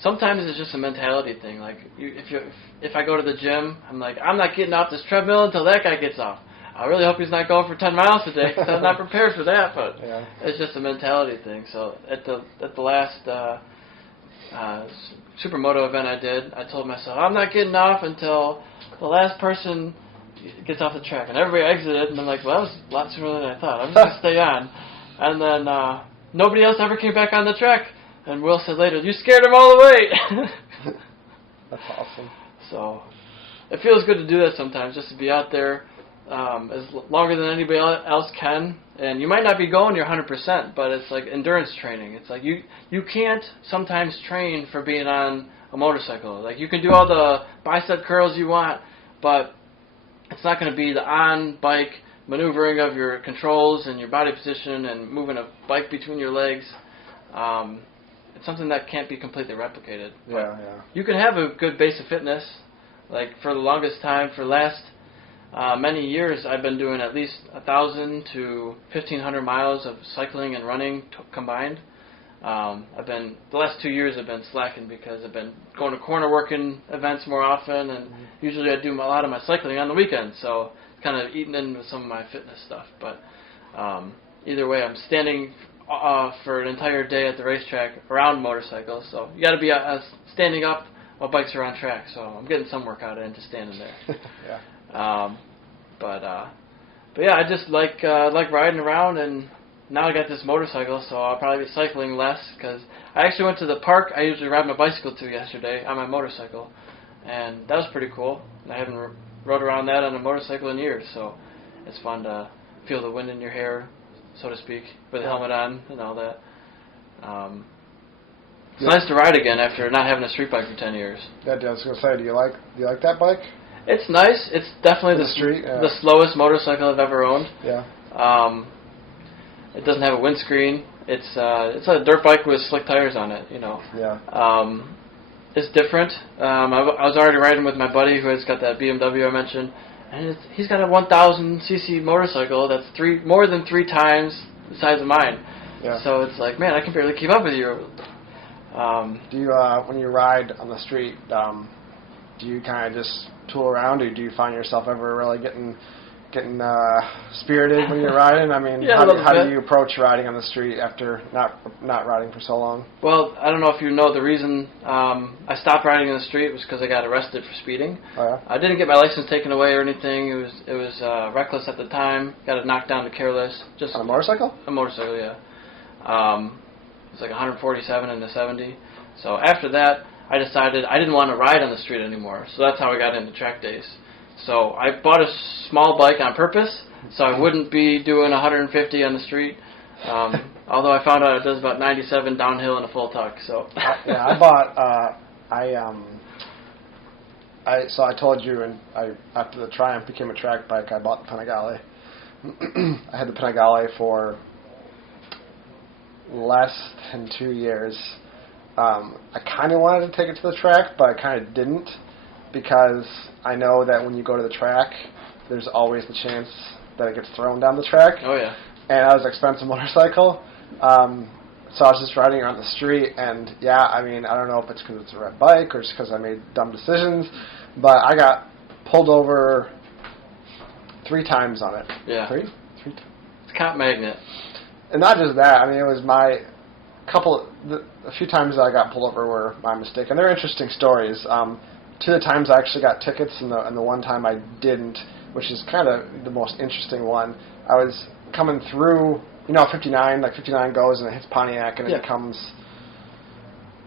sometimes it's just a mentality thing. Like if I go to the gym, I'm like, I'm not getting off this treadmill until that guy gets off. I really hope he's not going for 10 miles today, because I'm not prepared for that. But it's just a mentality thing. So at the last supermoto event I did, I told myself I'm not getting off until the last person gets off the track, and everybody exited, and I'm like, well, that was a lot sooner than I thought. I'm just going to stay on. And then nobody else ever came back on the track, and Will said later, you scared them all away. That's awesome. So it feels good to do that sometimes, just to be out there as longer than anybody else can. And you might not be going your 100%, but it's like endurance training. It's like you can't sometimes train for being on a motorcycle. Like you can do all the bicep curls you want, but it's not going to be the on-bike maneuvering of your controls and your body position and moving a bike between your legs. It's something that can't be completely replicated. Yeah. You can have a good base of fitness. Like for the longest time, for the last many years, I've been doing at least 1,000 to 1,500 miles of cycling and running combined. The last 2 years I've been slacking because I've been going to corner working events more often, and usually I do a lot of my cycling on the weekends, so it's kind of eating into some of my fitness stuff. But either way, I'm standing for an entire day at the racetrack around motorcycles, so you got to be standing up while bikes are on track. So I'm getting some workout in just standing there. But yeah, I just like riding around, and now I got this motorcycle, so I'll probably be cycling less, because I actually went to the park I usually ride my bicycle to yesterday on my motorcycle, and that was pretty cool. I haven't rode around that on a motorcycle in years, so it's fun to feel the wind in your hair, so to speak, with the helmet on and all that. It's nice to ride again after not having a street bike for 10 years. Yeah, I was going to say, do you like that bike? It's nice. It's definitely the slowest motorcycle I've ever owned. Yeah. It doesn't have a windscreen. It's a dirt bike with slick tires on it, you know. Yeah. It's different. I was already riding with my buddy who has got that BMW I mentioned, and he's got a 1,000cc motorcycle that's more than 3 times the size of mine. Yeah. So it's like, man, I can barely keep up with you. Do you, when you ride on the street, do you kind of just tool around, or do you find yourself ever really getting spirited when you're riding? I mean, Yeah, how do you approach riding on the street after not riding for so long? Well, I don't know if you know the reason I stopped riding in the street was because I got arrested for speeding. Oh, yeah? I didn't get my license taken away or anything. It was reckless at the time. Got it knocked down to careless. Just On a motorcycle? A motorcycle, yeah. It was like 147 into 70. So after that, I decided I didn't want to ride on the street anymore. So that's how I got into track days. So I bought a small bike on purpose, so I wouldn't be doing 150 on the street. Although I found out it does about 97 downhill in a full tuck. So yeah, I bought. So I told you, and after the Triumph became a track bike, I bought the Panigale. I had the Panigale for less than 2 years. I kind of wanted to take it to the track, but I kind of didn't, because I know that when you go to the track, there's always the chance that it gets thrown down the track. Oh yeah. And that was an expensive motorcycle. So I was just riding around the street, and yeah, I mean, I don't know if it's because it's a red bike or just because I made dumb decisions, but I got pulled over 3 times on it. Yeah. Three? It's a cop magnet. And not just that, I mean, it was a few times that I got pulled over were my mistake, and they're interesting stories. 2 of the times I actually got tickets, and the one time I didn't, which is kind of the most interesting one. I was coming through, 59, like 59 goes and it hits Pontiac, and it becomes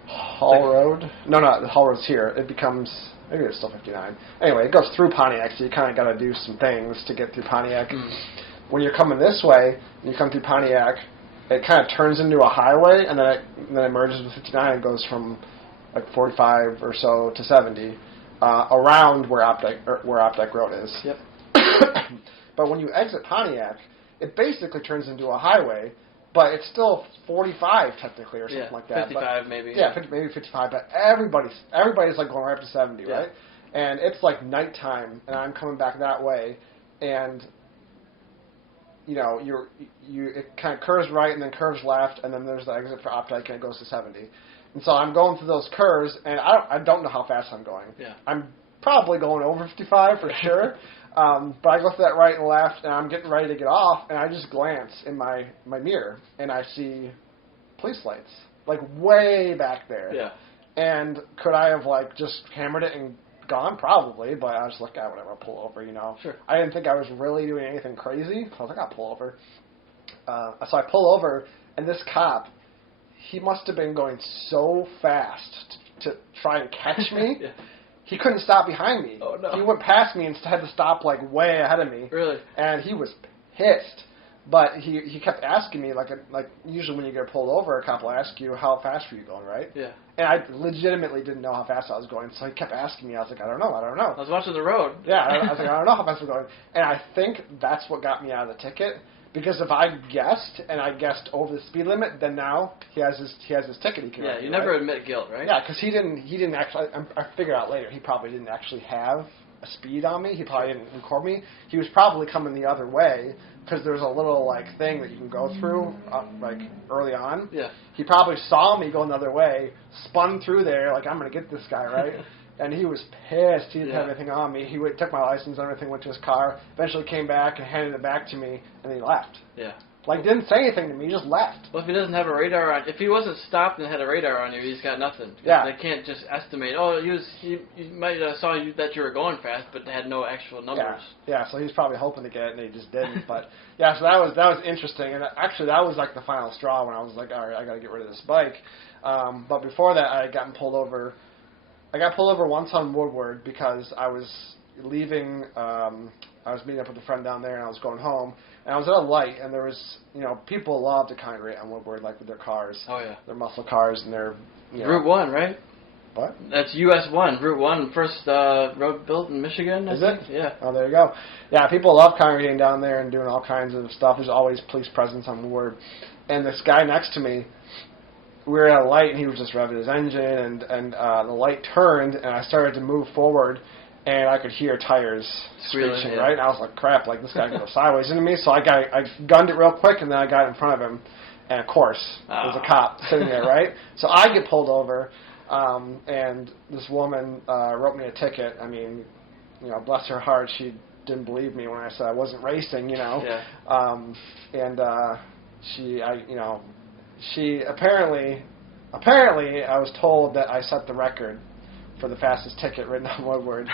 Hall Road. No, the Hall Road's here. It becomes, maybe it's still 59. Anyway, it goes through Pontiac, so you kind of got to do some things to get through Pontiac. When you're coming this way, and you come through Pontiac, it kind of turns into a highway, and then it merges with 59 and goes from like 45 or so to 70 around where Opdyke Road is. Yep. But when you exit Pontiac, it basically turns into a highway, but it's still 45 technically or something like that. 55 maybe. Yeah, maybe 55. But everybody's like going right up to 70, right? And it's like nighttime, and I'm coming back that way, and it kind of curves right and then curves left, and then there's the exit for Opdyke, and it goes to 70. And so I'm going through those curves, and I don't know how fast I'm going. Yeah. I'm probably going over 55 for sure. But I go through that right and left, and I'm getting ready to get off, and I just glance in my mirror, and I see police lights, like way back there. Yeah. And could I have like just hammered it and gone? Probably, but I was like, whatever, I'll pull over, Sure. I didn't think I was really doing anything crazy. I was like, I'll pull over. So I pull over, and this cop, he must have been going so fast to try and catch me. Yeah. He couldn't stop behind me. Oh, no. He went past me and had to stop like way ahead of me. Really? And he was pissed. But he kept asking me, like usually when you get pulled over, a cop will ask you, how fast were you going, right? Yeah. And I legitimately didn't know how fast I was going, so he kept asking me. I was like, I don't know. I was watching the road. Yeah, I was like, I don't know how fast I'm going. And I think that's what got me out of the ticket. Because if I guessed, and I guessed over the speed limit, then now he has his ticket he can Yeah, argue, you never right? admit guilt, right? Yeah, because he didn't actually, I figured out later, he probably didn't actually have a speed on me. He probably didn't record me. He was probably coming the other way, because there's a little, like, thing that you can go through, like, early on. Yeah. He probably saw me going the other way, spun through there, like, I'm going to get this guy, right? And he was pissed. He didn't have anything on me. He took my license and everything, went to his car, eventually came back and handed it back to me, and he left. Yeah. Like, didn't say anything to me, he just left. Well, if he doesn't have a radar on, if he wasn't stopped and had a radar on you, he's got nothing. Yeah. They can't just estimate. Oh, he might have saw you that you were going fast, but they had no actual numbers. Yeah. So he was probably hoping to get it, and he just didn't. But yeah, so that was interesting, and actually that was like the final straw when I was like, all right, I got to get rid of this bike. But before that, I had gotten pulled over. I got pulled over once on Woodward because I was leaving. I was meeting up with a friend down there, and I was going home. And I was at a light, and there was, people love to congregate on Woodward, like with their cars. Oh, yeah. Their muscle cars and their, Route 1, right? What? That's US 1, Route 1, first road built in Michigan, Is I think. it? Yeah. Oh, there you go. Yeah, people love congregating down there and doing all kinds of stuff. There's always police presence on Woodward. And this guy next to me, we were at a light, and he was just revving his engine, and the light turned, and I started to move forward, and I could hear tires screeching, right? And I was like, crap, like this guy could go sideways into me. So I gunned it real quick, and then I got in front of him. And of course, there's a cop sitting there, right? So I get pulled over, and this woman wrote me a ticket. I mean, you know, bless her heart, she didn't believe me when I said I wasn't racing, you know. Yeah. She apparently I was told that I set the record for the fastest ticket written on Woodward.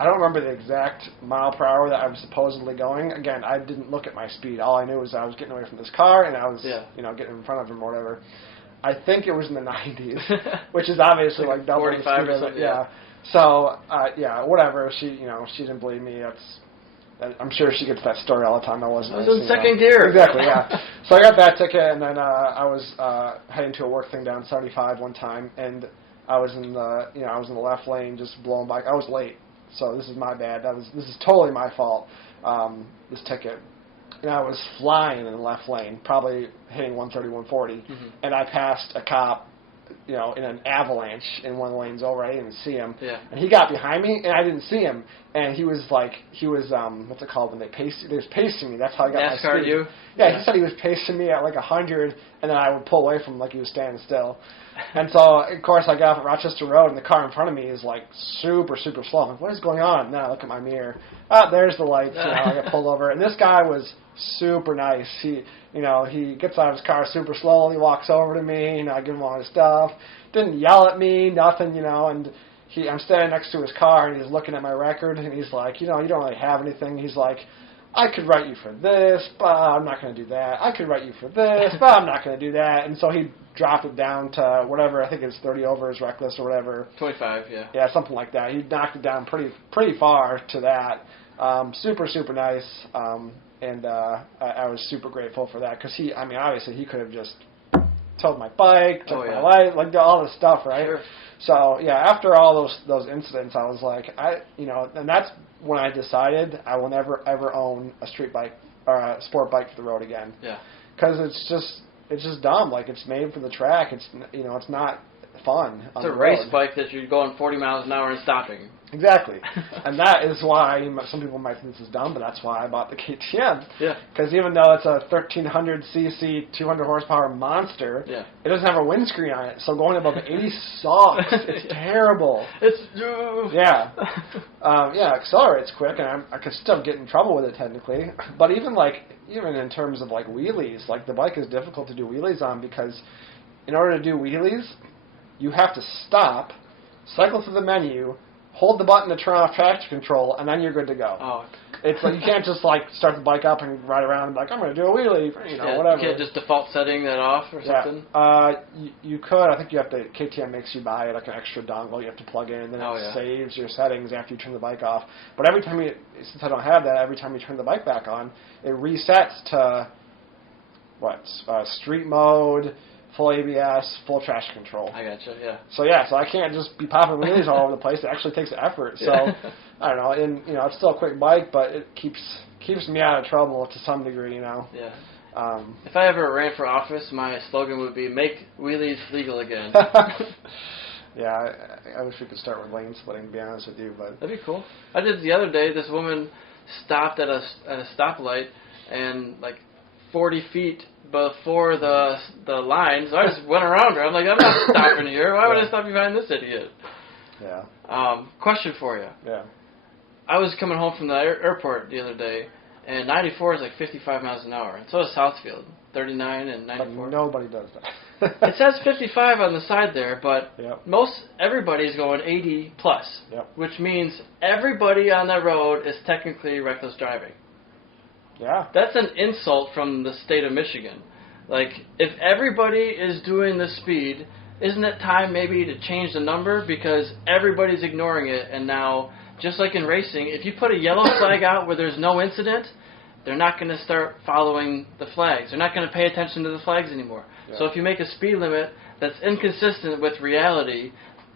I don't remember the exact mile per hour that I was supposedly going. Again, I didn't look at my speed. All I knew was I was getting away from this car and I was, you know, getting in front of him or whatever. I think it was in the 90s, which is obviously like double the 45 speed or of it. something. Yeah. So, whatever. She didn't believe me. I'm sure she gets that story all the time. I was in second gear. Exactly, yeah. So I got that ticket, and then I was heading to a work thing down 75 one time, and I was in the left lane, just blowing by. I was late, so this is my bad. This is totally my fault. This ticket, and I was flying in the left lane, probably hitting 130, 140, and I passed a cop, you know, in an avalanche in one of the lanes over. I didn't even see him. Yeah. And he got behind me, and I didn't see him. And he was what's it called when they pace? He was pacing me. That's how I got my NASCAR speed. you? Yeah, he said he was pacing me at like 100, and then I would pull away from him like he was standing still. And so, of course, I got off at Rochester Road, and the car in front of me is like super, super slow. I'm like, what is going on? And then I look at my mirror. There's the lights. You know, I got pulled over. And this guy was super nice. He gets out of his car super slowly, walks over to me, I give him all his stuff. Didn't yell at me, nothing, you know, and I'm standing next to his car, and he's looking at my record, and he's like, you know, you don't really have anything. He's like, I could write you for this, but I'm not going to do that. I could write you for this, but I'm not going to do that. And so he dropped it down to whatever, I think it was 30 over is reckless or whatever. 25, yeah. Yeah, something like that. He knocked it down pretty far to that. Super, super nice. And I was super grateful for that because obviously he could have just towed my bike, took my light, like all this stuff, right? Sure. So yeah, after all those incidents, I was like, and that's when I decided I will never ever own a street bike or a sport bike for the road again. Yeah. Because it's just dumb. Like it's made for the track. It's it's not fun. It's a race bike that you're going 40 miles an hour and stopping. Exactly. And that is why some people might think this is dumb, but that's why I bought the KTM. Yeah. Because even though it's a 1,300cc, 200 horsepower monster, it doesn't have a windscreen on it. So going above 80 sucks. It's terrible. Yeah. Accelerates quick, and I could still get in trouble with it technically. But even in terms of like wheelies, like the bike is difficult to do wheelies on because in order to do wheelies, you have to stop, cycle through the menu, hold the button to turn off traction control, and then you're good to go. Oh. It's like you can't just start the bike up and ride around and be like, I'm going to do a wheelie, whatever. You can't just default setting that off or something? You could. I think you have to, KTM makes you buy like an extra dongle you have to plug in, and then it saves your settings after you turn the bike off. But every time since I don't have that, every time you turn the bike back on, it resets to, street mode, full ABS, full traction control. I gotcha, yeah. So I can't just be popping wheelies all over the place. It actually takes effort. So I don't know. And it's still a quick bike, but it keeps me out of trouble to some degree. Yeah. If I ever ran for office, my slogan would be "Make wheelies legal again." Yeah, I wish we could start with lane splitting. To be honest with you, but that'd be cool. I did the other day. This woman stopped at a stoplight and 40 feet before the line, so I just went around her. I'm like, I'm not stopping here. Why would I stop behind this idiot? Yeah. Question for you. Yeah. I was coming home from the airport the other day, and 94 is 55 miles an hour. And so is Southfield, 39 and 94. But nobody does that. It says 55 on the side there, but everybody's going 80 plus, which means everybody on that road is technically reckless driving. Yeah. That's an insult from the state of Michigan. If everybody is doing the speed, isn't it time maybe to change the number? Because everybody's ignoring it, and now, just like in racing, if you put a yellow flag out where there's no incident, they're not going to start following the flags. They're not going to pay attention to the flags anymore. Yeah. So if you make a speed limit that's inconsistent with reality,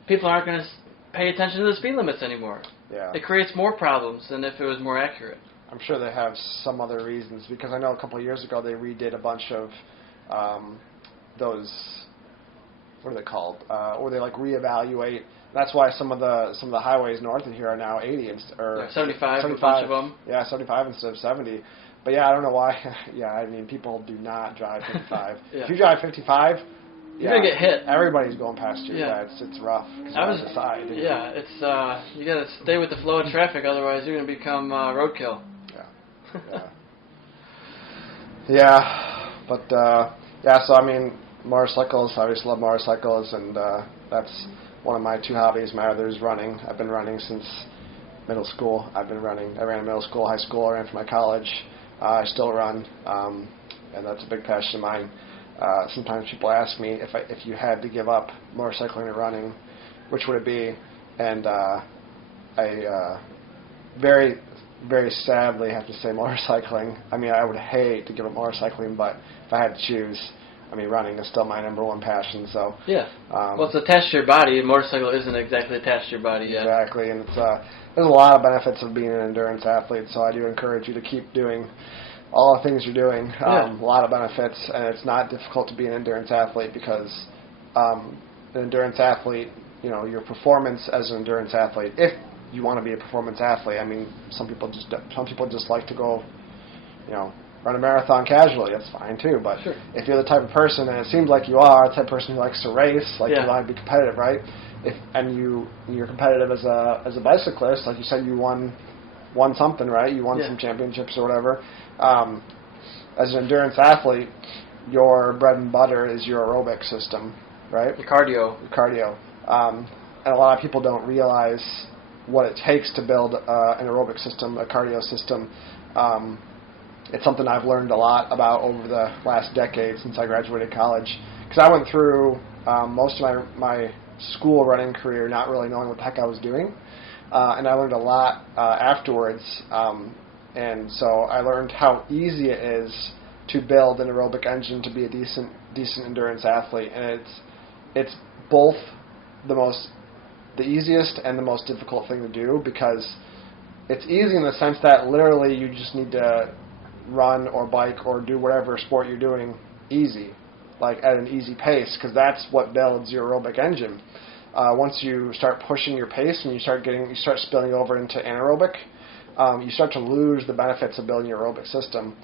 people aren't going to pay attention to the speed limits anymore. Yeah. It creates more problems than if it was more accurate. I'm sure they have some other reasons, because I know a couple of years ago they redid a bunch of those, what are they called? Or they reevaluate. That's why some of the highways north of here are now 80 or 75, a bunch of them. Yeah, 75 instead of 70. But yeah, I don't know why. Yeah, I mean, people do not drive 55. Yeah. If you drive 55, You're gonna get hit. Everybody's going past you. Yeah. It's rough. 'Cause I you're was on the side. Yeah, it's you gotta stay with the flow of traffic, otherwise you're gonna become roadkill. Yeah. Yeah, but yeah. So I mean, motorcycles. I obviously love motorcycles, and that's one of my two hobbies. My other is running. I've been running since middle school. I've been running. I ran in middle school, high school. I ran for my college. I still run, and that's a big passion of mine. Sometimes people ask me if you had to give up motorcycling and running, which would it be? And I very, very sadly have to say motorcycling. I mean, I would hate to give up motorcycling, but if I had to choose, I mean, running is still my number one passion. So yeah. Well, it's attached to your body. A motorcycle isn't exactly attached to your body yet. Exactly, and it's there's a lot of benefits of being an endurance athlete. So I do encourage you to keep doing all the things you're doing. A lot of benefits, and it's not difficult to be an endurance athlete because an endurance athlete, you know, your performance as an endurance athlete, if you want to be a performance athlete, I mean, some people just like to go, you know, run a marathon casually. That's fine too. But if you're the type of person, and it seems like you are, the type of person who likes to race, like you want to be competitive, right? And you're competitive as a bicyclist, like you said, you won something, right? You won some championships or whatever. As an endurance athlete, your bread and butter is your aerobic system, right? Your cardio. And a lot of people don't realize what it takes to build an aerobic system, a cardio system. It's something I've learned a lot about over the last decade since I graduated college. Because I went through most of my school running career not really knowing what the heck I was doing. And I learned a lot afterwards. And so I learned how easy it is to build an aerobic engine to be a decent endurance athlete. And it's both the easiest and the most difficult thing to do, because it's easy in the sense that literally you just need to run or bike or do whatever sport you're doing easy, like at an easy pace, because that's what builds your aerobic engine. Once you start pushing your pace and you start spilling over into anaerobic, you start to lose the benefits of building your aerobic system,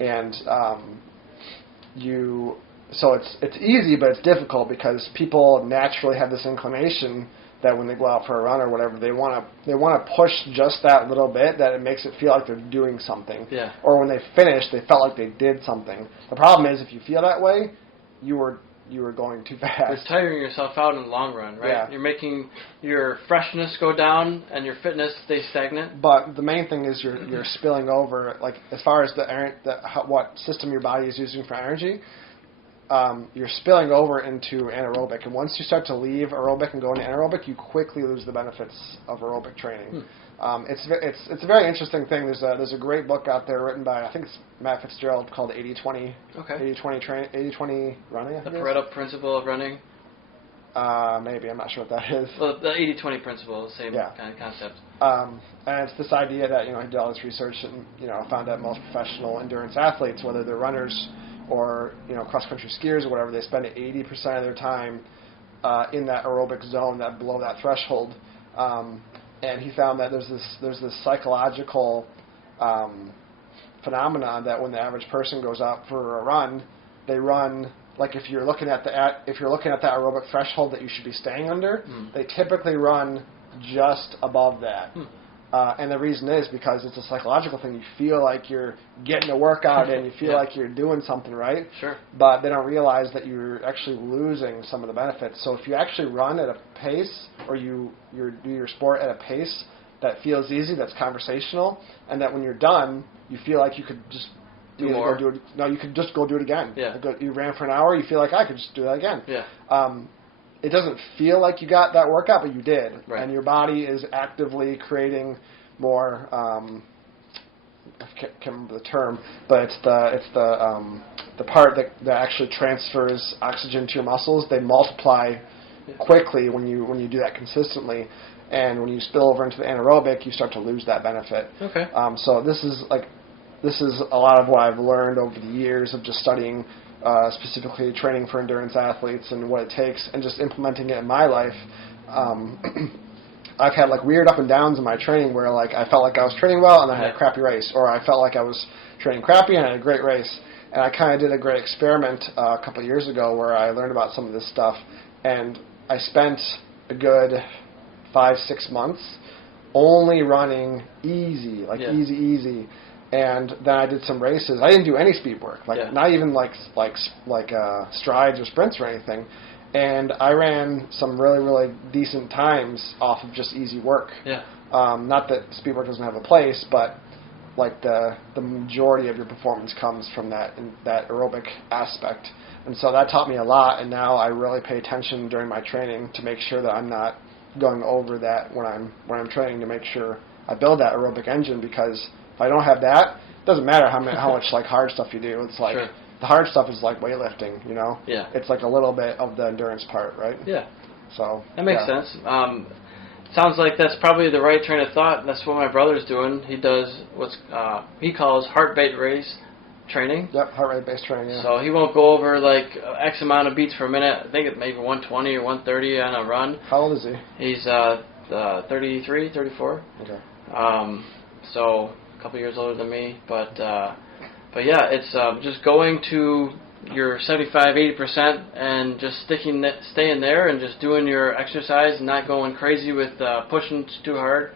and so it's easy, but it's difficult because people naturally have this inclination that when they go out for a run or whatever, they want to push just that little bit that it makes it feel like they're doing something. Yeah. Or when they finish, they felt like they did something. The problem is if you feel that way, you were going too fast. You're tiring yourself out in the long run, right? Yeah. You're making your freshness go down and your fitness stay stagnant. But the main thing is you're spilling over, like as far as what system your body is using for energy. You're spilling over into anaerobic, and once you start to leave aerobic and go into anaerobic, you quickly lose the benefits of aerobic training. It's a very interesting thing. There's a great book out there written by, I think it's Matt Fitzgerald, called 80-20. Okay. 80-20 running. I think the Pareto principle of running. Maybe, I'm not sure what that is. Well, the 80-20 principle, same kind of concept. And it's this idea that he did all this research and found that most professional endurance athletes, whether they're runners or cross-country skiers or whatever, they spend 80% of their time in that aerobic zone, that below that threshold. And he found that there's this psychological phenomenon that when the average person goes out for a run, they run like if you're looking at that aerobic threshold that you should be staying under, they typically run just above that. And the reason is because it's a psychological thing. You feel like you're getting a workout and you feel like you're doing something right. Sure. But they don't realize that you're actually losing some of the benefits. So if you actually run at a pace or you do your sport at a pace that feels easy, that's conversational, and that when you're done, you feel like you could just do more. You could just go do it again. Yeah. You ran for an hour, you feel like I could just do that again. Yeah. It doesn't feel like you got that workout, but you did. Right. And your body is actively creating more, I can't remember the term, but it's the part that actually transfers oxygen to your muscles. They multiply quickly when you do that consistently. And when you spill over into the anaerobic, you start to lose that benefit. Okay. So this is a lot of what I've learned over the years of just studying specifically training for endurance athletes and what it takes, and just implementing it in my life. I've had like weird up and downs in my training where like I felt like I was training well and then I had a crappy race, or I felt like I was training crappy and I had a great race. And I kind of did a great experiment a couple of years ago where I learned about some of this stuff, and I spent a good 5-6 months only running easy, like easy. And then I did some races. I didn't do any speed work, like not even like strides or sprints or anything. And I ran some really decent times off of just easy work. Yeah. Not that speed work doesn't have a place, but like the majority of your performance comes from that aerobic aspect. And so that taught me a lot. And now I really pay attention during my training to make sure that I'm not going over that when I'm training, to make sure I build that aerobic engine, because if I don't have that, it doesn't matter how much like hard stuff you do. It's like the hard stuff is like weightlifting, you know? Yeah. It's like a little bit of the endurance part, right? Yeah. So that makes sense. Sounds like that's probably the right train of thought. That's what my brother's doing. He does what's he calls heart-based race training. Yep, heart rate-based training, yeah. So he won't go over like X amount of beats per minute. I think it's maybe 120 or 130 on a run. How old is he? He's 33, 34. Okay. So a couple years older than me. But yeah, it's just going to your 75-80% and just staying there and just doing your exercise and not going crazy with pushing too hard.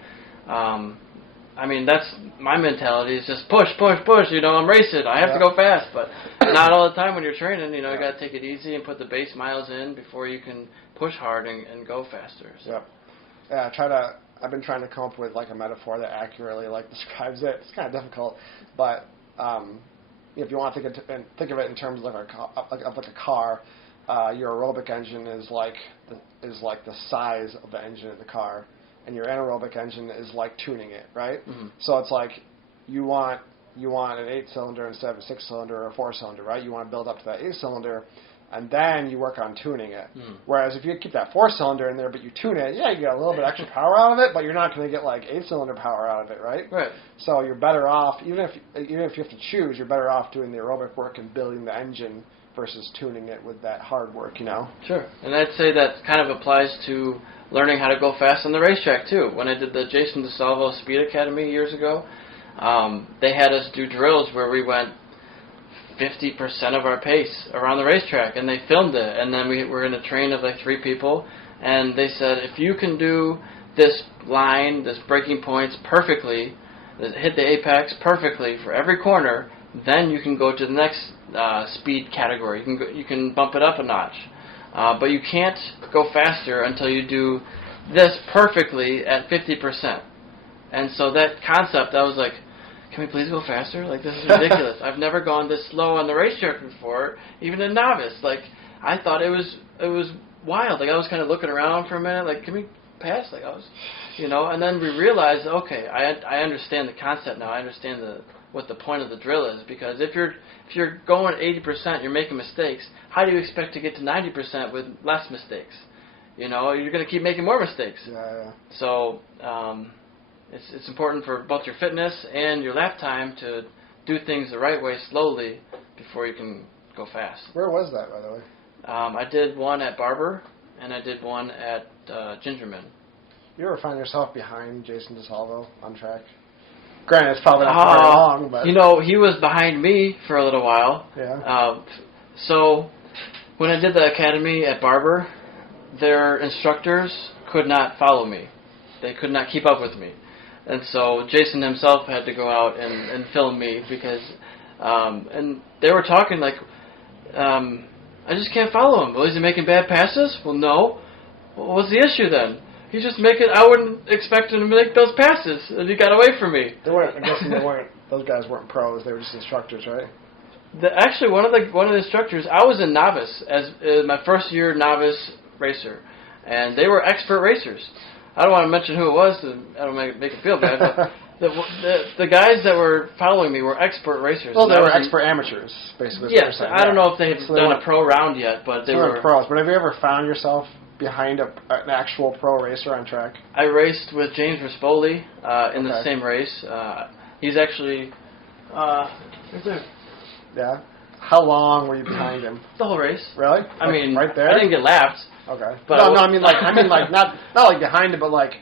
I mean, that's my mentality, is just push, you know, I'm racing, I have to go fast, but not all the time when you're training, you know, you got to take it easy and put the base miles in before you can push hard and go faster. So. Yeah, I've been trying to come up with like a metaphor that accurately like describes it. It's kind of difficult, but if you want to think of it in terms of like a car, your aerobic engine is like the size of the engine in the car, and your anaerobic engine is like tuning it, right? Mm-hmm. So it's like you want an 8-cylinder instead of a 6-cylinder or a 4-cylinder, right? You want to build up to that 8-cylinder, and then you work on tuning it. Mm. Whereas if you keep that 4-cylinder in there but you tune it, you get a little bit extra power out of it, but you're not going to get like 8-cylinder power out of it, right? Right. So you're better off, even if you have to choose, you're better off doing the aerobic work and building the engine versus tuning it with that hard work, you know? Sure. And I'd say that kind of applies to learning how to go fast on the racetrack too. When I did the Jason DeSalvo Speed Academy years ago, they had us do drills where we went 50% of our pace around the racetrack, and they filmed it, and then we were in a train of like 3 people, and they said, if you can do this line, this braking points perfectly, hit the apex perfectly for every corner, then you can go to the next speed category. You can bump it up a notch, but you can't go faster until you do this perfectly at 50%. And so that concept, I was like, can we please go faster? Like, this is ridiculous. I've never gone this slow on the racetrack before, even a novice. Like, I thought it was wild. Like, I was kind of looking around for a minute, like, can we pass? Like, I was, you know, and then we realized, okay, I understand the concept now. I understand what the point of the drill is, because if you're going 80%, you're making mistakes. How do you expect to get to 90% with less mistakes? You know, you're going to keep making more mistakes. Yeah. So, it's important for both your fitness and your lap time to do things the right way, slowly, before you can go fast. Where was that, by the way? I did one at Barber, and I did one at Gingerman. You ever find yourself behind Jason DeSalvo on track? Granted, it's probably not very long, but... You know, he was behind me for a little while. Yeah. So, when I did the academy at Barber, their instructors could not follow me. They could not keep up with me. And so Jason himself had to go out and film me because, and they were talking like, I just can't follow him. Well, is he making bad passes? Well, no. Well, what's the issue then? He's just making, I wouldn't expect him to make those passes, and he got away from me. I'm guessing those guys weren't pros, they were just instructors, right? Actually, one of the instructors, I was a novice, as my first year novice racer, and they were expert racers. I don't want to mention who it was, so I don't make it feel bad, but the guys that were following me were expert racers. Well, they were expert amateurs, basically. Yes, I don't know if they had done a pro round yet, but they were pros. But have you ever found yourself behind an actual pro racer on track? I raced with James Rispoli in the same race. He's actually right there. Yeah. How long were you behind him? The whole race. Really? I mean, right there. I didn't get lapped. Okay. But no, I mean like not like behind him, but like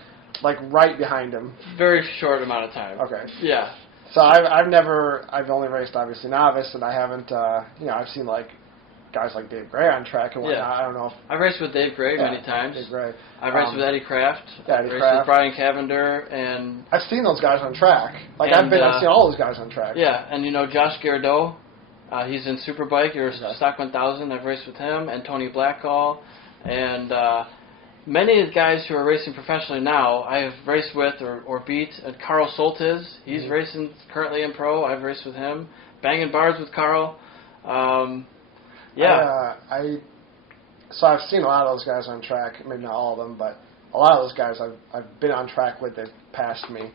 like right behind him. Very short amount of time. Okay. Yeah. So I've only raced obviously novice, and I haven't, I've seen like guys like Dave Gray on track and whatnot. Yeah. I don't know if I've raced with Dave Gray many times. Dave Gray. I've raced with Eddie Kraft. Yeah, I've Eddie raced Kraft. with Brian Cavender, and I've seen those guys on track. Like And, I've seen all those guys on track. yeah, and Josh Garrido, he's in Superbike or Stock 1000. I've raced with him, and Tony Blackall, and many of the guys who are racing professionally now, I have raced with or beat. Carl Soltis, he's racing currently in pro. I've raced with him. Banging bars with Carl. Yeah. So I've seen a lot of those guys on track. Maybe not all of them, but a lot of those guys I've been on track with. They've passed me.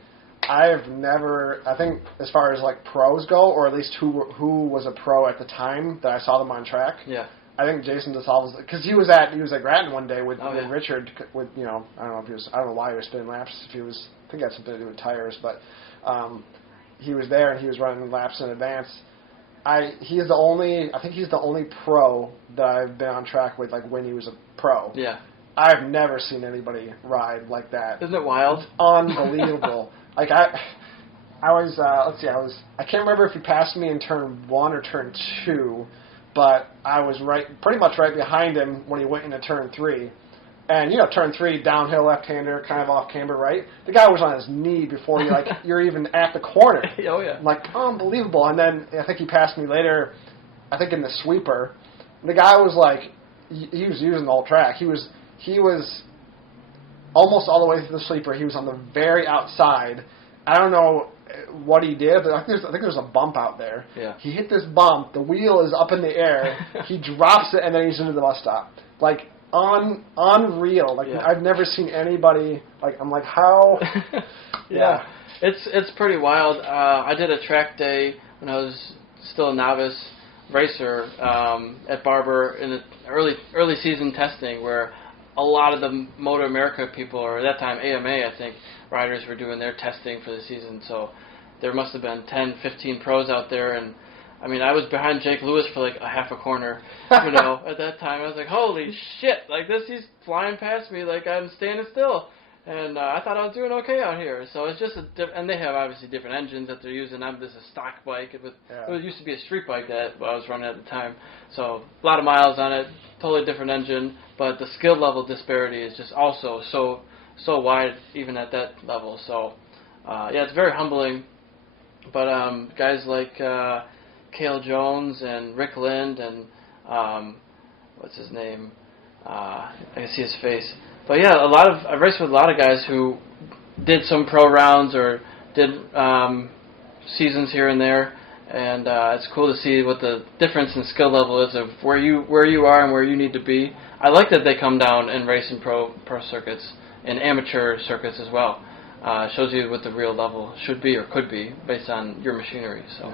I've never. I think as far as like pros go, or at least who was a pro at the time that I saw them on track. Yeah. I think Jason DeSalvo, because he was at Grattan one day with yeah. Richard. With I don't know if he was. I don't know why he was spinning laps. If he was, I think it had something to do with tires, but he was there and he was running laps in advance. I think he's the only pro that I've been on track with, like when he was a pro. Yeah. I've never seen anybody ride like that. Isn't it wild? It's unbelievable. Like I can't remember if he passed me in turn 1 or turn 2, but I was pretty much right behind him when he went into turn 3. And turn 3, downhill left-hander, kind of off camber right. The guy was on his knee before you're even at the corner. Oh yeah. Like unbelievable. And then I think he passed me later. I think in the sweeper. The guy was like, he was using the whole track. He was almost all the way through the sweeper. He was on the very outside. I don't know what he did, but I think there's a bump out there. Yeah. He hit this bump. The wheel is up in the air. He drops it, and then he's into the bus stop. Like unreal. Like I've never seen anybody. Like I'm like how. Yeah. It's pretty wild. I did a track day when I was still a novice racer at Barber in the early season testing, where a lot of the Moto America people, or at that time AMA, I think, riders were doing their testing for the season. So there must have been 10, 15 pros out there, and I mean, I was behind Jake Lewis for like a half a corner, at that time. I was like, holy shit, like he's flying past me like I'm standing still. And I thought I was doing okay out here. So it's just and they have obviously different engines that they're using. This is a stock bike. It used to be a street bike that I was running at the time. So a lot of miles on it, totally different engine. But the skill level disparity is just also so wide, even at that level. So it's very humbling. But guys like Cale Jones and Rick Lind and what's his name? I can see his face. But yeah, I've raced with a lot of guys who did some pro rounds or did seasons here and there, and it's cool to see what the difference in skill level is of where you are and where you need to be. I like that they come down and race in pro circuits and amateur circuits as well. It shows you what the real level should be or could be based on your machinery. So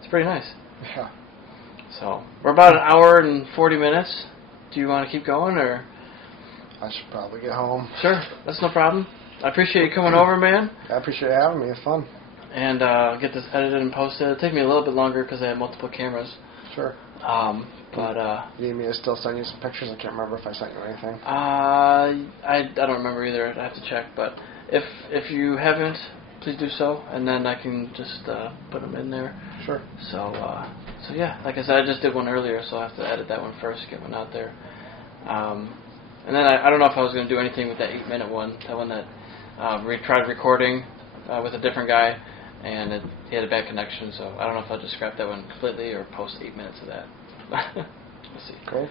it's pretty nice. Yeah. So we're about an hour and 40 minutes. Do you want to keep going or? I should probably get home. Sure, that's no problem. I appreciate you coming over, man. I appreciate having me. It's fun. And get this edited and posted. It'll take me a little bit longer because I have multiple cameras. Sure. But you need me to still send you some pictures? I can't remember if I sent you anything. I don't remember either. I have to check. But if you haven't, please do so, and then I can just put them in there. Sure. So yeah, like I said, I just did one earlier, so I have to edit that one first, get one out there. And then I don't know if I was going to do anything with that 8-minute one, that one that we tried recording with a different guy, and he had a bad connection, so I don't know if I'll just scrap that one completely or post 8 minutes of that. We'll see. Cool.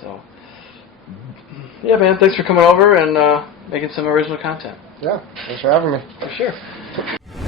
So, yeah, man, thanks for coming over and making some original content. Yeah, thanks for having me. For sure.